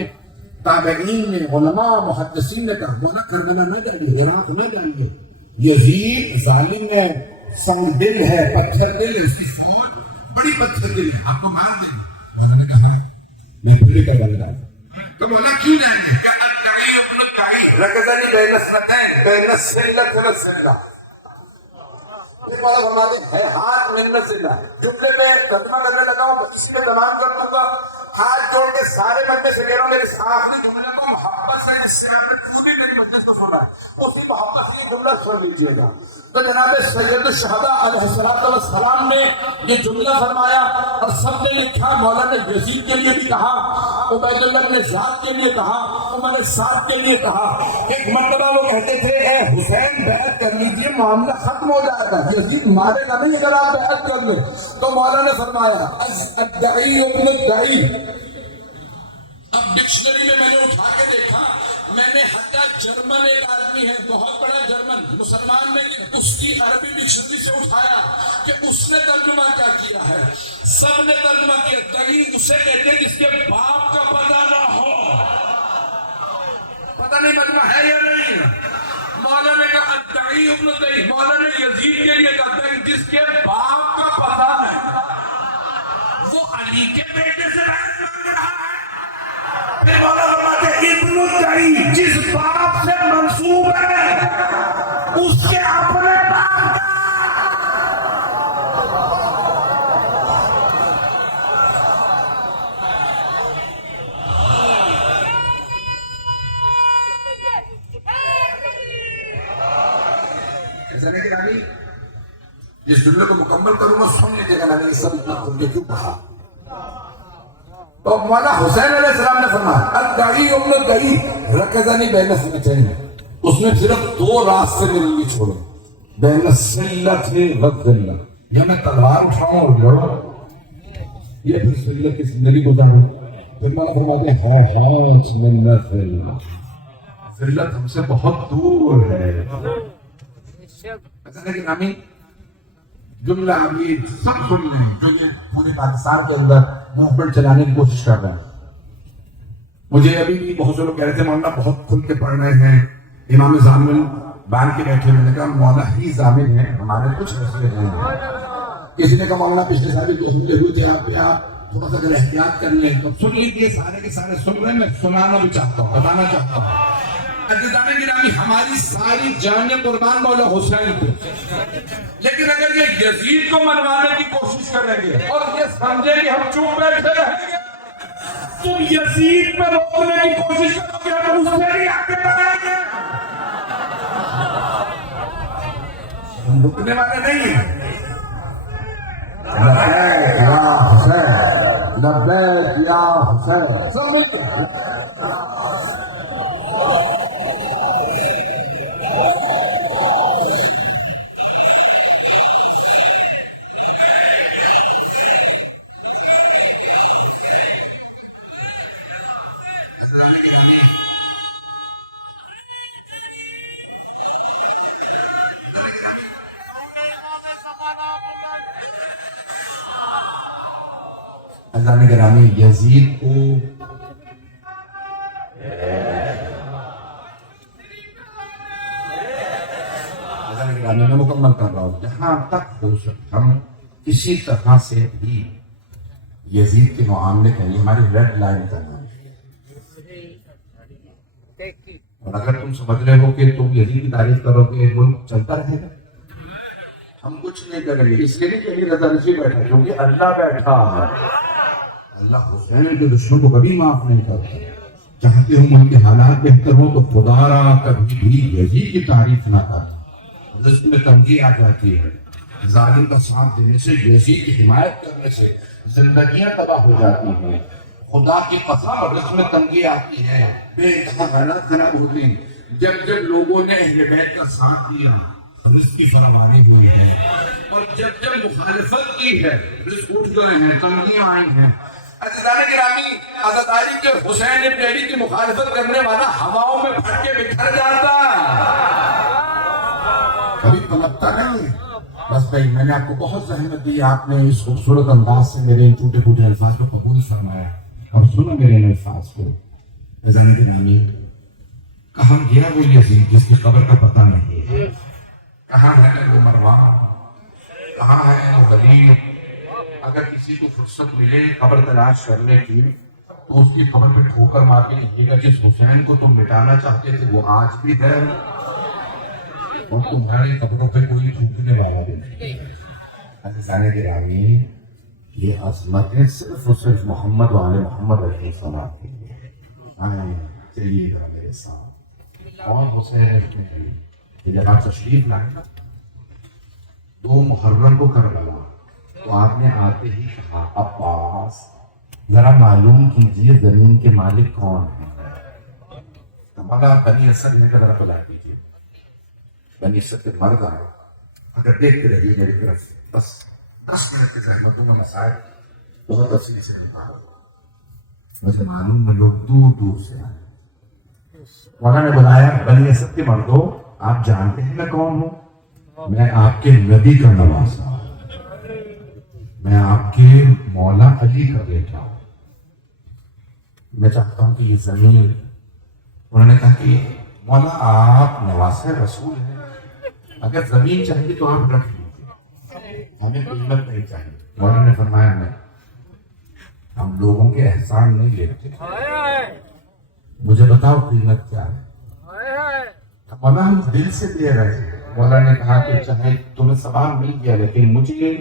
تابعین نے، علماء محدثین نے کہا مولا کربلا نہ جائیے، عراق نہ جائیے. یزید ظالم ہے، سنگ دل ہے، پتھر دل ہے، اس کی سوچ بڑی پتھر دل ہے، آپ کو مار دیں. مولا نے کہا میں پھر کربلا جا. تو مولا کیوں جائیں گے؟ رکزنی بین السنتین بین السلت والسلہ. ہاتھ ملنے سے جملے میں ترجمہ کرنے لگا ہوں، کسی میں زبان کر دوں گا. ہاتھ جوڑ کے سارے بندے سے کہہ رہا ہوں میرے سامنے جملے کو محبت سے اس سے پوری میری مجلس کو سنا ہے، اسی محبت سے یہ جملہ سن لیجیے گا. تو جناب سید الشہداء علیہ السلام نے یہ جملہ فرمایا اور سب نے لکھا. مولا نے یزید کے لیے بھی کہا، عبید اللہ بن زیاد کے لیے کہا، عمر سعد کے لیے کہا. ایک مرتبہ وہ کہتے تھے اے حسین بیعت کر لیجیے معاملہ ختم ہو جائے گا، یزید مارے گا نہیں اگر آپ بیعت کر لیں. تو مولا نے فرمایا الدعی ابن الدعی. اب ڈکشنری میں نے اٹھا کے دیکھا، میں نے حتیٰ جرمن ایک آدمی ہے بہت بڑا جرمن مسلمان نے، اس کی عربی ڈکشنری سے اٹھایا کہ اس نے ترجمہ کیا کیا ہے. سب نے ترجمہ کیا دعی اسے کہتے ہیں جس کے باپ کا پتہ نہ ہو. قرآنی مجمع ہے یا نہیں؟ مولا نے کہا ادعی ابن دعی، مولا نے یزید کے لیے کہتا ہے جس کے باپ کا پتہ ہے وہ علی کے بیٹے سے بحث مانگ رہا ہے. پھر مولا فرماتے ہیں ابن دعی جس باپ سے منسوب ہے اس کے اپنے باپ کا. جس جملے کو مکمل کروں گا سن لیجیے گا میں نے سب اتنا کھل کے کیوں کہا. تو مولا حسین علیہ السلام نے فرمایا ادعی ابن دعی رکزنی بین سنتین، اس نے صرف دو راستے میرے لیے چھوڑے، بین السلۃ والذلہ، یا میں تلوار اٹھاؤں اور لڑوں یا پھر سلت کی زندگی گزاروں. پھر مولا فرماتے ہیں ذلت ہم سے بہت دور ہے. لیکن آمین جملہ ابھی سب سن لیں جو یہ پورے پاکستان کے اندر موومنٹ چلانے کی کوشش کر رہے ہیں. مجھے ابھی بھی بہت سے لوگ کہہ رہے تھے مولانا بہت کھل کے پڑھ رہے ہیں، امام ضامن باندھ کے بیٹھے. میں نے کہا مولانا ہی ضامن ہیں، ہمارے کچھ مسئلے ہیں. کسی نے کہا مولانا پچھلے سال بھی حملے ہوئے تھے آپ پہ، آپ تھوڑا سا اگر احتیاط کر لیں. تو سن لیجیے، سارے کے سارے سن رہے ہیں، میں سنانا بھی چاہتا ہوں، بتانا چاہتا ہوں. عزیزان گرامی ہماری ساری جانیں قربان مولا حسین پہ، لیکن اگر یہ یزید کو منوانے کی کوشش کریں گے اور یہ سمجھیں کہ ہم چپ بیٹھے رہیں گے، تم یزید پہ روکنے کی کوشش کرو گے ہم اس سے ہی آگے بڑھیں گے. ہم رکنے والے نہیں ہیں. لبیک یا حسین، لبیک یا حسین، سب ملک اللہ گرامی یزید کو میں مکمل کر رہا ہوں. جہاں تک ہو سکتا ہم کسی طرح سے بھی یزید کے معاملے کے لیے ہماری ریڈ لائن کرنا ہے. اور اگر تم سمجھ رہے ہو کہ تم یزید کی تعریف کرو گے وہ چلتا رہے گا، ہم کچھ نہیں کریں گے. اس کے لیے کہ رضا رضی بیٹھا کیونکہ اللہ بیٹھا ہے. اللہ حسین کے دشمن کو کبھی معاف نہیں کرتا. چاہتے ہوں ان کے حالات بہتر ہوں تو خدا را کبھی بھی یزید کی تعریف نہ کر. رزق میں تنگی آ جاتی ہے، ظالم کا ساتھ دینے سے، یزید کی حمایت کرنے سے زندگیاں تباہ ہو جاتی ہیں. خدا کی قسم رزق میں تنگی آتی ہے، بے انتہا حالات خراب ہوتی ہیں. جب جب لوگوں نے اہل بیت کا ساتھ دیا رزق کی فراوانی ہوئی ہے، اور جب جب مخالفت کی ہے رزق اٹھ گئے ہیں، تنگیاں آئی ہیں. عزیزان گرامی عزاداری کے حسین ابن علی کی مخالفت کرنے والا ہواؤں میں پھٹ کے بکھر جاتا، کبھی پلٹتا نہیں. بس بھائی میں نے آپ کو بہت زحمت دی، آپ نے اس خوبصورت انداز سے میرے ان ٹوٹے پھوٹے الفاظ کو قبول فرمایا اور سنو میرے ان الفاظ کو. عزیزان گرامی کہاں گیا وہ یزید جس کی قبر کا پتہ نہیں ہے؟ کہاں ہے وہ مروان؟ کہاں ہے وہ ولید؟ اگر کسی کو فرصت ملے قبر تلاش کرنے کی تو اس کی قبر پہ ٹھوکر مار کے لکھیے گا جس حسین کو تم مٹانا چاہتے تھے وہ آج بھی ہے اور تمہاری قبروں پہ کوئی ٹھوکنے والا بھی نہیں. عزیزان گرامی یہ عظمتیں صرف اور صرف محمد و آل محمد علیہ السلام کی ہیں. چلیے گا میرے ساتھ. اور حسین کہ جب آپ تشریف لائیں نا 2 محرم کو کربلا تو آپ نے آتے ہی کہا عباس ذرا معلوم کیجیے زمین کے مالک کون ہیں. ہمارا بنی اسد نے ذرا بلا دیجیے. بنی اسد کے مرد آئے، اگر دیکھتے رہیے میری طرف سے بس 10 منٹ کی زحمتوں کا مسائل بہت تفصیل سے بتا رہا ہوں. مجھے معلوم ہے لوگ دور دور سے آئے. انہوں نے بلایا بنی اسد کے مردوں آپ جانتے ہیں میں کون ہوں؟ میں آپ کے نبی کا نواسا، میں آپ کے مولا علی کا بیٹا ہوں. میں چاہتا ہوں کہ یہ زمین انہوں نے کہا کہ مولا آپ نواسہ رسول ہیں، اگر زمین چاہیے تو آپ رکھ لیجیے، ہمیں قیمت نہیں چاہیے۔ مولا نے فرمایا نہیں، ہم لوگوں کے احسان نہیں لیتے، مجھے بتاؤ قیمت کیا ہے۔ مولا ہم دل سے دے رہے ہیں۔ مولا نے کہا کہ چاہے تمہیں ثواب مل گیا لیکن مجھے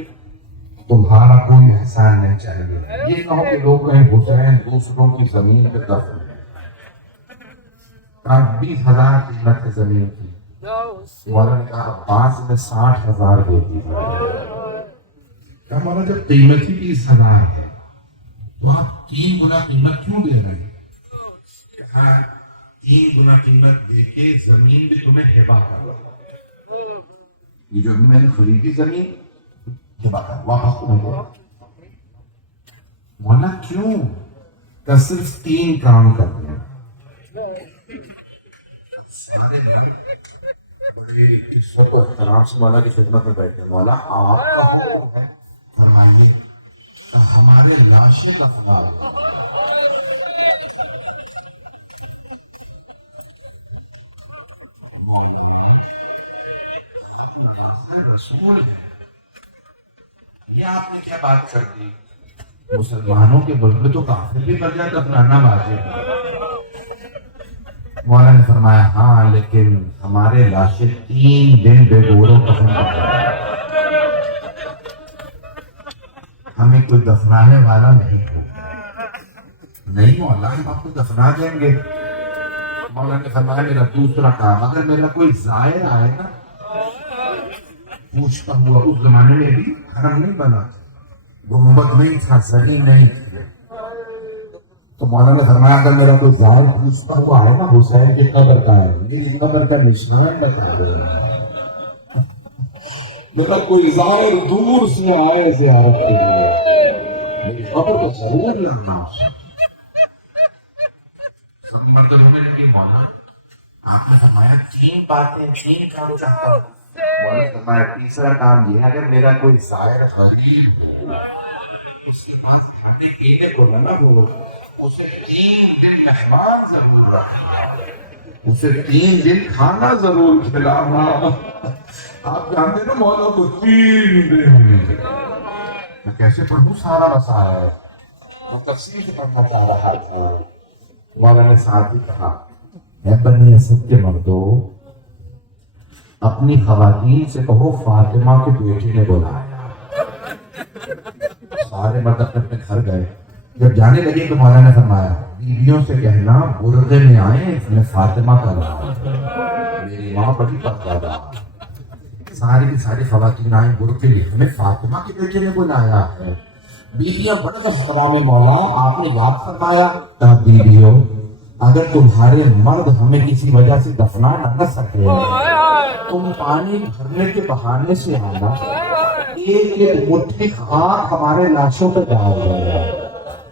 تمہارا کوئی احسان نہیں چاہیے۔ یہ کہو کہ لوگ کہیں حسین دوسروں کی زمین پہ دفن ہے، 20,000 قیمت ہے زمین کی۔ مولا نے کہا عباس نے 60,000 دے دی۔ کہا مولا جب قیمت ہی 20,000 ہے تو آپ 3 گنا قیمت کیوں دے رہے ہیں؟ کہا 3 گنا قیمت دے کے زمین بھی تمہیں ہبا کر، یہ جو میں نے خریدی زمین ہبا کر، واپس تمہیں۔ مولا کیوں؟ کہ صرف 3 کام کرتے ہیں۔ سارے بڑے عزت و احترام سے مولا کی خدمت میں بیٹھے، مولا آپ کا حکم ہے فرمائیے، ہمارے لاشوں کا سوال رسول ہے، یہ آپ نے کیا بات کر دی؟ مسلمانوں کے ملک میں تو کافر بھی بن جائے دفنانا واجب۔ مولا نے فرمایا ہاں لیکن ہمارے لاشیں 3 دن بے گوروں کفن پڑ جائے، ہمیں کوئی دفنانے والا نہیں ہو۔ نہیں مولا ہم آپ کو دفنا دیں گے۔ مولا نے فرمایا میرا دوسرا کام، اگر میرا کوئی زائر آئے نا پوچھتا ہوا، اس زمانے میں بھی حرم نہیں بنا تھا، گنبد نہیں تھا، زمین نہیں تھی، تو مولا نے فرمایا اگر میرا کوئی زائر پوچھتا ہوا آئے نا حسین کی قبر کا ہے، میری قبر کا نشان بتا دے۔ میرا کوئی زائر دور سے آئے زیارت کے لیے، میری قبر کو ضرور لانا۔ سب مطلب ہونے لگے مولا آپ نے فرمایا 3 باتیں 3 کام چاہتا ہوں۔ مولا نے فرمایا تیسرا کام یہ ہے اگر میرا کوئی زائر غریب ہو اس کے پاس کھانے پینے کو نہ ہو، اسے 3 دن مہمان ضرور رکھنا، اسے 3 دن کھانا ضرور کھلانا۔ آپ جانتے ہیں نا مولا کو 3 دن میں کیسے پڑھوں سارا مسائل ہے، وہ تفصیل سے پڑھنا چاہ رہا تھا۔ مولا نے ساتھ ہی کہا اے بنی اسد کے مردو، اپنی خواتین سے کہو فاطمہ کے بیٹے نے بلایا۔ سارے مرد اپنے اپنے گھر گئے، جب جانے لگے تو مولا نے فرمایا بیویوں سے کہنا برقعے میں آئیں، اس میں فاطمہ کا نام، میری ماں بڑی پردہ۔ ساری کی ساری خواتین آئیں برقعے لے، ہمیں فاطمہ کے بیٹے نے بلایا ہے۔ بیویاں بڑے احترام مولا آپ نے یاد فرمایا، کہا بیویوں اگر تمہارے مرد ہمیں کسی وجہ سے دفنا نہ سکے تم پانی بھرنے کے بہانے سے آنا، ایک مٹھی خاک ہمارے لاشوں پہ ڈال دیا،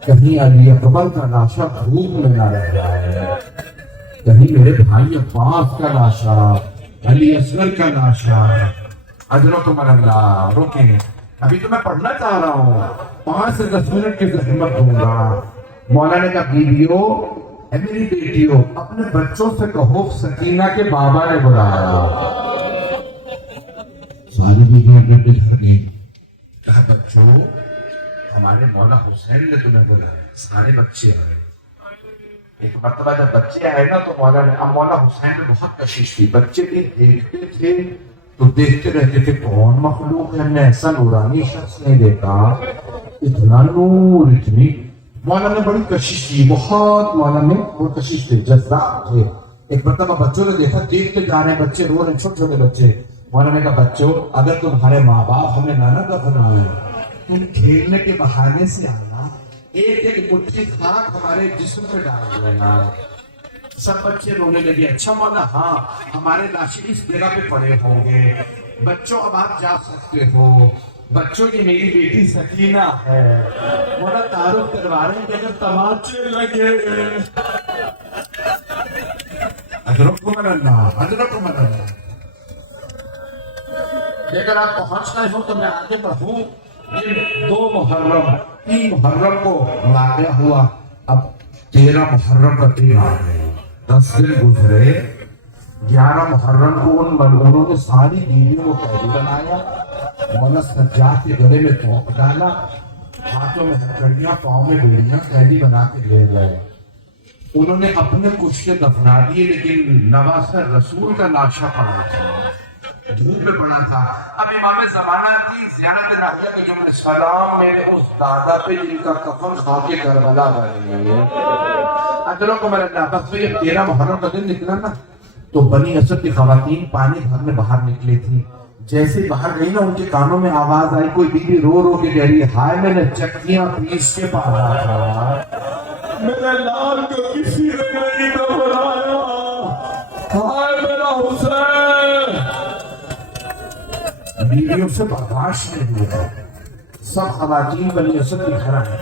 کہیں علی اکبر کا لاشا دھوپ میں نہ رہ رہا ہے، کہیں میرے بھائی عباس کا لاشا، علی اصغر کا لاشا۔ اجرکم اللہ، رکیں ابھی تو میں پڑھنا چاہ رہا ہوں، 5 سے 10 منٹ کی زحمت دوں گا۔ مولا نے کہا بیویوں اے میری بیٹیوں اپنے بچوں سے کہو سکینہ کے بابا نے بلایا۔ ساری بیویاں اپنے اپنے گھر گئیں، کہا بچوں ہمارے مولا حسین نے تمہیں بلایا۔ سارے بچے آئے، ایک مرتبہ جب بچے آئے نا تو مولا نے، اب مولا حسین نے بہت کوشش کی، بچے بھی دیکھتے تھے تو دیکھتے رہتے تھے کون مخلوق ہے، ہم نے ایسا نورانی شخص نہیں دیکھا، اتنا نور، اتنی۔ مولا نے بڑی کوشش کی، بہت مولا نے بہت کوشش کی، جذاب تھے۔ ایک مرتبہ بچوں نے دیکھا، دیکھتے جا رہے بچے رو رہے، چھوٹے چھوٹے بچے۔ مولا نے کہا بچوں اگر تمہارے ماں باپ ہمیں نانا دفنائے تم کھیلنے کے بہانے سے آنا، ایک ایک مٹھی خاک ہمارے جسم پہ ڈال دینا۔ سب بچے رونے لگے، اچھا مولا ہاں ہمارے لاشیں اس جگہ پہ پڑے ہوں گے، بچوں اب آپ جا سکتے ہو، بچوں یہ میری بیٹی سکینہ ہے۔ مولا تعارف کروا رہے ہیں کہ اگر تماچے لگے، اجرکم اللہ، اجرکم اللہ۔ اگر آپ پہنچ گئے ہو تو میں آگے بڑھوں۔ 2 محرم 3 محرم کو واقعہ ہوا، اب 13 محرم کا دن آ گئے، 10 دن گزرے، 11 محرم کو ان ملعونوں نے ساری بیویوں کو قیدی بنایا، مولا سجاد کے گلے میں توپ ڈالا، ہاتھوں میں ہتھکڑیاں، پاؤں میں بیڑیاں، قیدی بنا کے لے گئے۔ انہوں نے اپنے کچھ کے دفنا دیے، لیکن نواسہ رسول کا لاشا پڑا تھا، دھوپ میں پڑا تھا۔ اب امام زمانہ کی زیارت ناحیہ کے جملے سلام میرے اس دادا پہ جن کا کفن خاک کربلا بنی ہے۔ اجروں کو میرے اللہ، بس یہ 13 محرم کا دن نکلا نا، تو بنی اسد کی خواتین پانی بھرنے باہر نکلی تھی۔ جیسے باہر گئی نا، ان کے کانوں میں آواز آئی، کوئی بیوی رو رو کے کہہ رہی ہے، ہائے میں نے چکیاں پیس کے پالا تھا، میرے لال کو کسی نے نہیں دفنایا، ہائے میرا حسین۔ بیویوں سے برداشت نہیں ہوا، سب خواتین بنی اسد کی گھر ہیں۔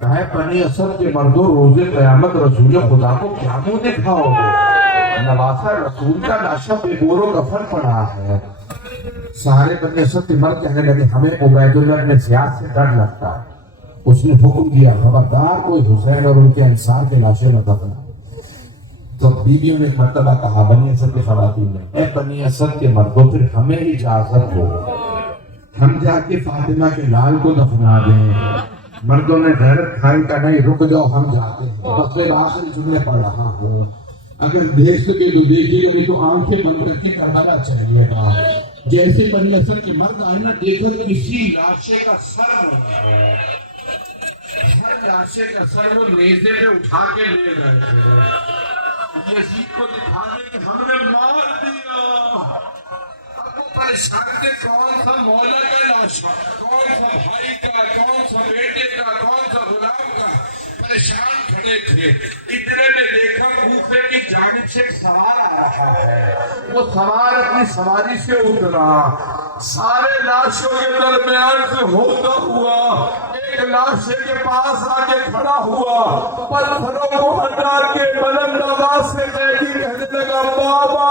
کہا بنی اسد کے مردوں، روز قیامت رسول خدا کو کیا منہ دکھاؤ گے؟ نواسہ رسول کا لاشا بے گور و کفن پڑا ہے۔ سارے بنی اسد کے مرد کہنے لگے، ہمیں عبید اللہ بن زیاد سے ڈر لگتا ہے۔ اس نے حکم دیا، خبردار کوئی حسین اور ان کے انصار کے لاشے نہ دفنا۔ تو بیویوں نے ایک مرتبہ کہا، بنی اسد کی خواتین نے، اے بنی اسد کے مردوں، پھر ہمیں اجازت ہو، ہم جا کے فاطمہ کے لال کو دفنا دیں۔ مردوں نے غیرت کھائی کا نہیں، رک جاؤ ہم جاتے ہیں۔ بس میں آخری جملے پڑھ رہا ہوں، اگر دیکھ سکے تو دیکھیے گا، نہیں تو آنکھیں بند کر کے کربلا چاہیے گا۔ جیسے بنی اسد کے مرد آئے نا، دیکھا کسی لاشے کا سر نہیں ہے، ہر لاشے کا سر وہ نیزے پہ اٹھا کے لے گئے تھے، یزید کو دکھانے کہ ہم نے مار دیا۔ اب وہ پریشان تھے، کون سا مولا کا لاشا، کون سا بھائی کا، کون سا بیٹے کا، کون سا غلام کا، پریشان کھڑے تھے۔ اتنے میں دیکھا کوفے کی جانب سے ایک سوار آ رہا ہے، وہ سوار اپنی سواری سے اترا، سارے لاشوں کے درمیان سے ہوتا ہوا ایک لاشے کے پاس آ کے کھڑا ہوا، پتھروں کو ہٹا کے بلند آواز سے کہنے لگا، بابا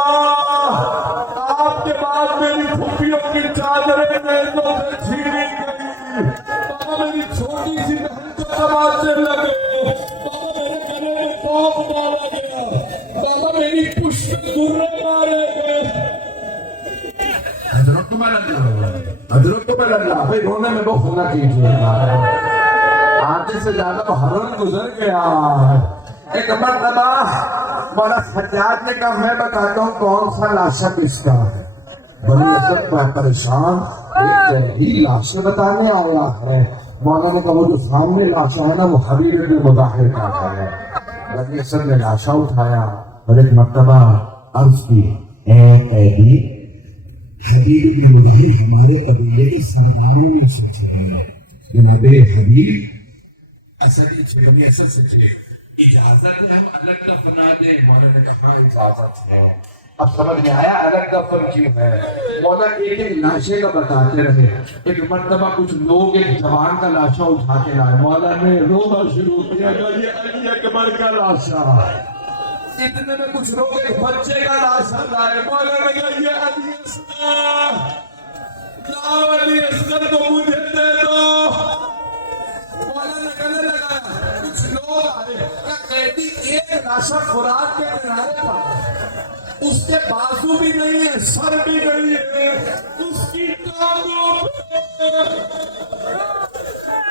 آپ کے بعد میری پھوپھیوں کی چادریں نیزوں سے چھینی گئی، بابا میری چھوٹی سی بہن کو تماچے لگے، بابا میرے گلے میں توپ ڈالا گیا، بابا میری پشت پہ درے مارے گئے۔ حضرت کو میں اللہ بھائی رونے میں بہت نہ کیجیے گا، آنکھ سے زیادہ محرم گزر گیا۔ ایک مرتبہ مولا سجاد نے کہا، میں بتاتا ہوں کون سا لاشا کس کا ہے۔ بنی اسد پریشان، ایک جہیل لاشے بتانے آیا ہے۔ مولا نے کہا، وہ جو سامنے لاشا ہے نا، وہ حبیب بن مظاہر کا ہے۔ بنی اسد نے لاشا اٹھایا اور ایک مرتبہ عرض کی، اے قیدی، حبیب بن مظاہر ہمارے قبیلے کے سرداروں میں سے ہے، جناب حبیب اسدی تھے، بنی اسد سے تھے، اجازت ہے ہم الگ دفنا دیں؟ مولا نے کہا اجازت ہے۔ اب سمجھ میں آیا الگ دفن کیوں ہے؟ مولا ایک ایک لاشے کا بتاتے رہے۔ ایک مرتبہ کچھ لوگ ایک جوان کا لاشا اٹھا کے لائے، مولا نے رونا شروع کیا کہ یہ علی اکبر کا لاشا۔ اتنے میں کچھ لوگ ایک بچے کا لاشا لائے، مولا نے کہا یہ علی اصغر، لاؤ علی اصغر کو مجھے دے دو۔ مولا نے کہنے لگا، کچھ لوگ آئے کہ قیدی ایک لاشا فرات کے کنارے پر، اس کے بازو بھی نہیں ہے، سر بھی نہیں ہے، اس کی ٹانگوں پہ۔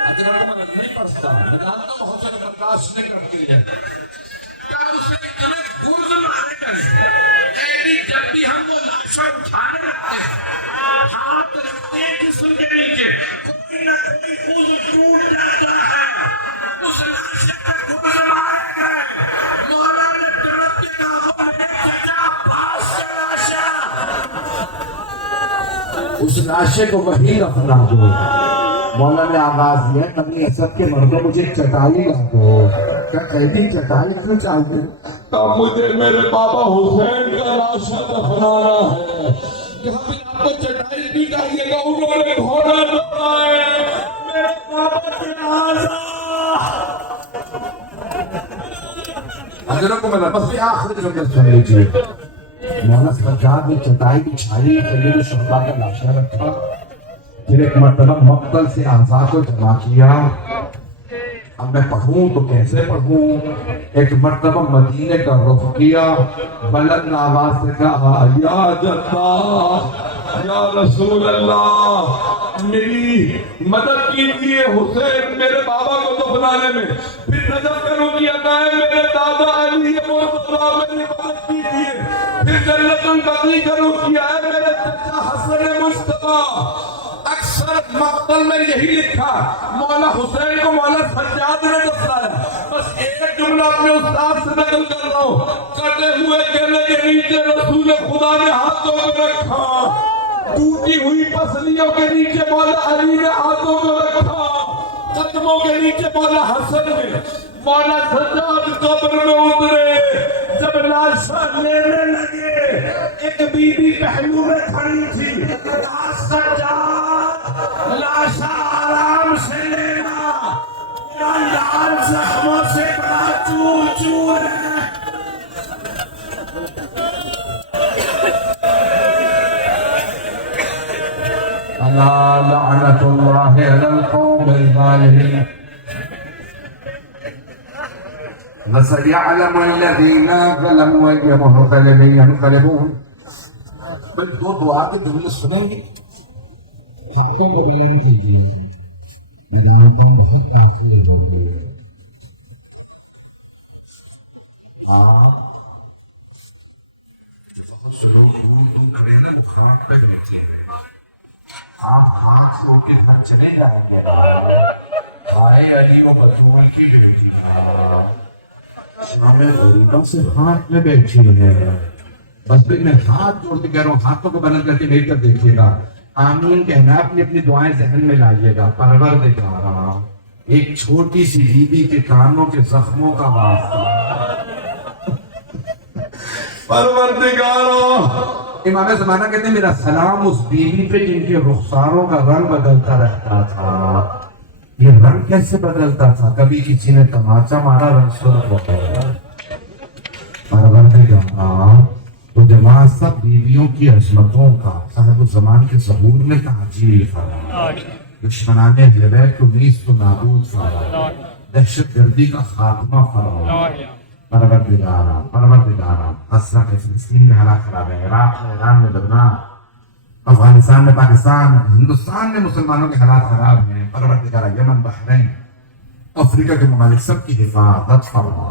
حضرت عمر نہیں پڑھتا، میں جانتا ہوں حسن برداشت نہیں کرتی ہے، کیا اسے اتنے گرز مارے گئے؟ قیدی جب بھی ہم وہ لاشا اٹھانے لگتے ہیں، ہاتھ رکھتے ہیں جسم کے نیچے، کوئی نہ کوئی عضو ٹوٹ جاتا ہے، اس لاشے پہ گرز مارے گئے۔ مولا نے تڑپ کے کہا، میرے چچا عباس کا لاشا، اس لاشے کو وہیں دفنا دو۔ مولا نے آواز دیا، بنی اسد کے مردوں مجھے چٹائی لا دو۔ کیا قیدی چٹائی کیوں چاہتے؟ اب مجھے میرے بابا حسین کا لاشا دفنانا ہے۔ جہاں بھی آپ کو چٹائی بھی چاہیے گا، انہوں نے گھوڑا دوڑا ہے، میرے بابا کے آزا۔ حضرت کو میں بس آخری جملہ سن لیجیے۔ مولا سجاد نے چٹائی بچھائی، سید الشہداء کا لاشا رکھا، پھر ایک مرتبہ مقتل سے اعضاء کو جمع کیا، اب میں پڑھوں تو کیسے پڑھوں؟ ایک مرتبہ مدینے کا رخ کیا، بلند آواز سے کہا یا جدہ یا رسول اللہ میری مدد کیجیے حسین میرے بابا کو دفنانے میں، پھر نجف کروں کی عطائے میرے دادا علی مرتضیٰ میری مدد کیجیے، پھر جنت البقیع کروں کی آئے میرے چچا حسن مصطفیٰ۔ اکثر مقتل میں یہی لکھا مولا حسین کو مولا سجاد نے دفنایا۔ بس ایک جملہ اپنے استاد سے نقل کر رہا ہوں، کٹے ہوئے گلے کے نیچے رسول خدا نے ہاتھوں کو رکھا، ٹوٹی ہوئی پسلیوں کے نیچے مولا علی نے ہاتھوں کو رکھا، قدموں کے نیچے مولا حسن نے، مولا سجاد قبر میں اترے، جب لاشاں لینے لگے ایک بی بی پہلو میں کھڑی تھی، سجاد لاشاں آرام سے لینا، یا لال زخموں سے بڑا چور چور ہے۔ الا لعنت اللہ علی القوم الظالمین وسيعلم الذين ظلموا أي منقلب ينقلبون۔ بھائی دو دعا کے جملے سنیں گے، خاکوں کو بیان کیجیے، تم بہت کافر ہو گئے۔ بہت سے لوگ دور دور کھڑے ہیں نا، وہ خاک پہ بیٹھے ہیں، آپ خاک سے ہو کے گھر چلے جائیں گے، آئے علی و بطول کی بیٹی غریبوں سے ہاتھ میں بیٹھی ہے۔ بس بھی میں ہاتھ جوڑ کے کہہ رہا ہوں، ہاتھوں کو بلند کر کے لے کر دیکھیے گا، آمین کہنا، اپنی اپنی دعائیں ذہن میں لائیے گا۔ پروردگارا ایک چھوٹی سی بی بی کے کانوں کے زخموں کا واسطہ، پروردگارا امام زمانہ کہتے ہیں میرا سلام اس بیوی پہ جن کے رخساروں کا رنگ بدلتا رہتا تھا۔ یہ رنگ کیسے بدلتا تھا؟ کبھی کسی نے تماچا مارا رنگ سرخ ہو گیا۔ پروردگارا تو جماعت سب بیویوں کی عظمتوں کا صاحب الزمان کے ظہور میں تعجیل فرما، دشمنان اہل بیت کو نیست و نابود فرما، دہشت گردی کا خاتمہ فرما۔ پروردگارا اسرا کے فلسطین میں حالات خراب ہے، عراق میں، ایران میں، لبنان، افغانستان میں، پاکستان، ہندوستان میں مسلمانوں کے حالات خراب ہیں۔ پروردگارا یمن، بحرین، افریقہ کے ممالک سب کی حفاظت فرما۔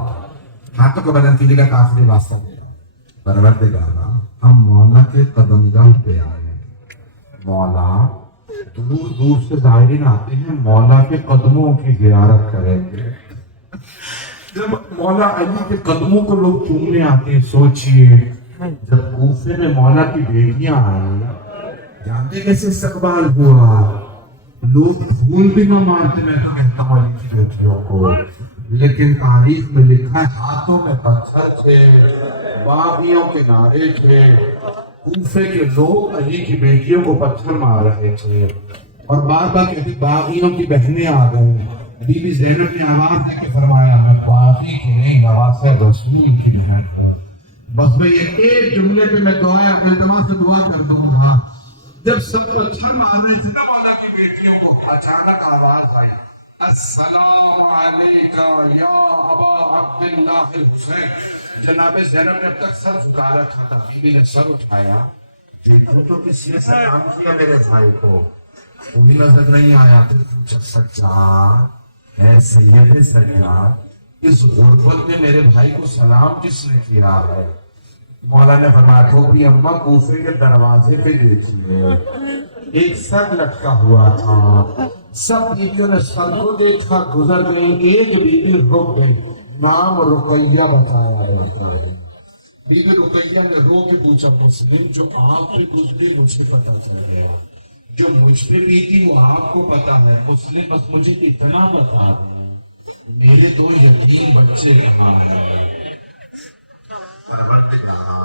ہاتھوں کو بلند کیجیے گا، آخری واسطہ دے۔ پروردگارا ہم مولا کے قدمگاہ پہ آئے ہیں، مولا دور دور سے زائرین آتے ہیں، مولا کے قدموں کی زیارت کریں گے۔ جب مولا علی کے قدموں کو لوگ چومنے آتے ہیں، سوچئے جب کوفے میں مولا کی بیٹیاں آئیں، جانتے کیسے استقبال ہوا؟ لوگ پھول بھی نہ مارتے، میں تو کہتا ہوں علی کی بیٹیوں کو، لیکن تاریخ میں لکھا ہے ہاتھوں میں پتھر تھے، باغیوں کے نعرے تھے، کوفے کے لوگ علی کی بیٹیوں کو پتھر مار رہے تھے، اور بار بار کہتے باغیوں کی بہنیں آ گئیں۔ بی بی زینب نے آواز دے کے فرمایا میں باغی کی نہیں، نواز رسول کی بہن ہوں۔ بس میں یہ ایک جملے پہ میں دعائیں التماس سے دعا کرتا ہوں۔ ہاں جب سب پتھر مار رہے تھے نا مولا کی بیٹیوں کو، اچانک آواز آئی السلام علیکہ یا ابا عبداللہ الحسین۔ جناب زینب نے اب تک سر جھکا رکھا تھا، بی بی نے سر اٹھایا، دیکھو تو کسی نے سلام کیا میرے بھائی کو، کوئی نظر نہیں آیا۔ پھر پوچھا سجاد اے سید سجاد، اس غربت میں میرے بھائی کو سلام کس نے کیا ہے؟ مولا نے فرمایا ٹھوپی اماں کوفے کے دروازے پہ دیکھیے، ایک سر لٹکا ہوا تھا، سب بیویوں نے سر کو دیکھا، گزر گئی، ایک بیوی رک گئی، نام رقیہ بتایا جاتا ہے۔ بی بی رقیہ نے رو کے پوچھا مسلم جو آپ پہ گزری مجھے پتا چل گیا، جو مجھ پہ بیتی وہ آپ کو پتا ہے، مسلم بس مجھے اتنا بتا دیں میرے دو یتیم بچے کہاں ہیں؟ پروردگارا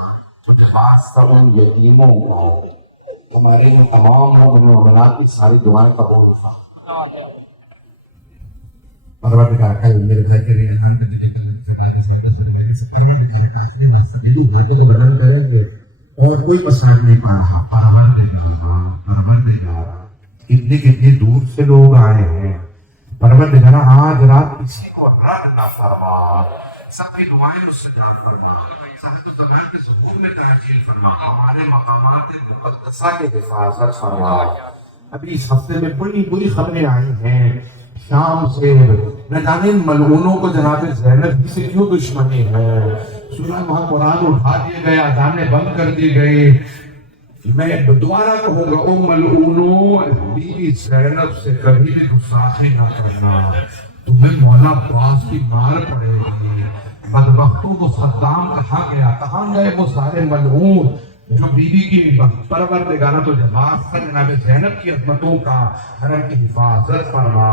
مجھے واسطہ ان یتیموں کا، ہمارے ان تمام مومنات کی ساری دعائیں قبول فرما۔ پروردگار کل میرے بھائی کے لیے اعلان کرنے کے بدل کریں گے اور کوئی مسئلہ نہیں پا رہا۔ پروردگارا کتنے کتنے دور سے لوگ آئے ہیں، پروردگار آج رات کسی کو رد نہ فرما، سب کی دعائیں مستجاب فرما، صحت و سلامت کے سکون میں تعجیل فرما، ہمارے مقامات مقدسہ کی حفاظت فرما۔ ابھی اس ہفتے میں بڑی بری خبریں آئی ہیں شام سے، نہ جانے ان ملعونوں کو جناب زینب ہی سے کیوں دشمنی ہے۔ سورہ وہاں قرآن اٹھا دیا گیا، اذانیں بند کر دی گئی۔ میں دوبارہ کہوں گا، او ملعونوں، بیوی زینب سے کبھی بھی گستاخی نہ کرنا، تمہیں مولا عباس کی مار پڑے گی۔ بدبختوں کو صدام کہا گیا، کہاں گئے وہ سارے ملعون جو بیوی کی پروردگارہ تو جواب کا جناب زینب کی عظمتوں کا حرم کی حفاظت فرما۔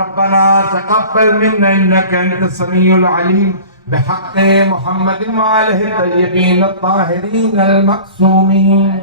ربنا تقبل منا انك انت السميع العليم بحق محمد وآلہ الطیبین الطاہرین المعصومین۔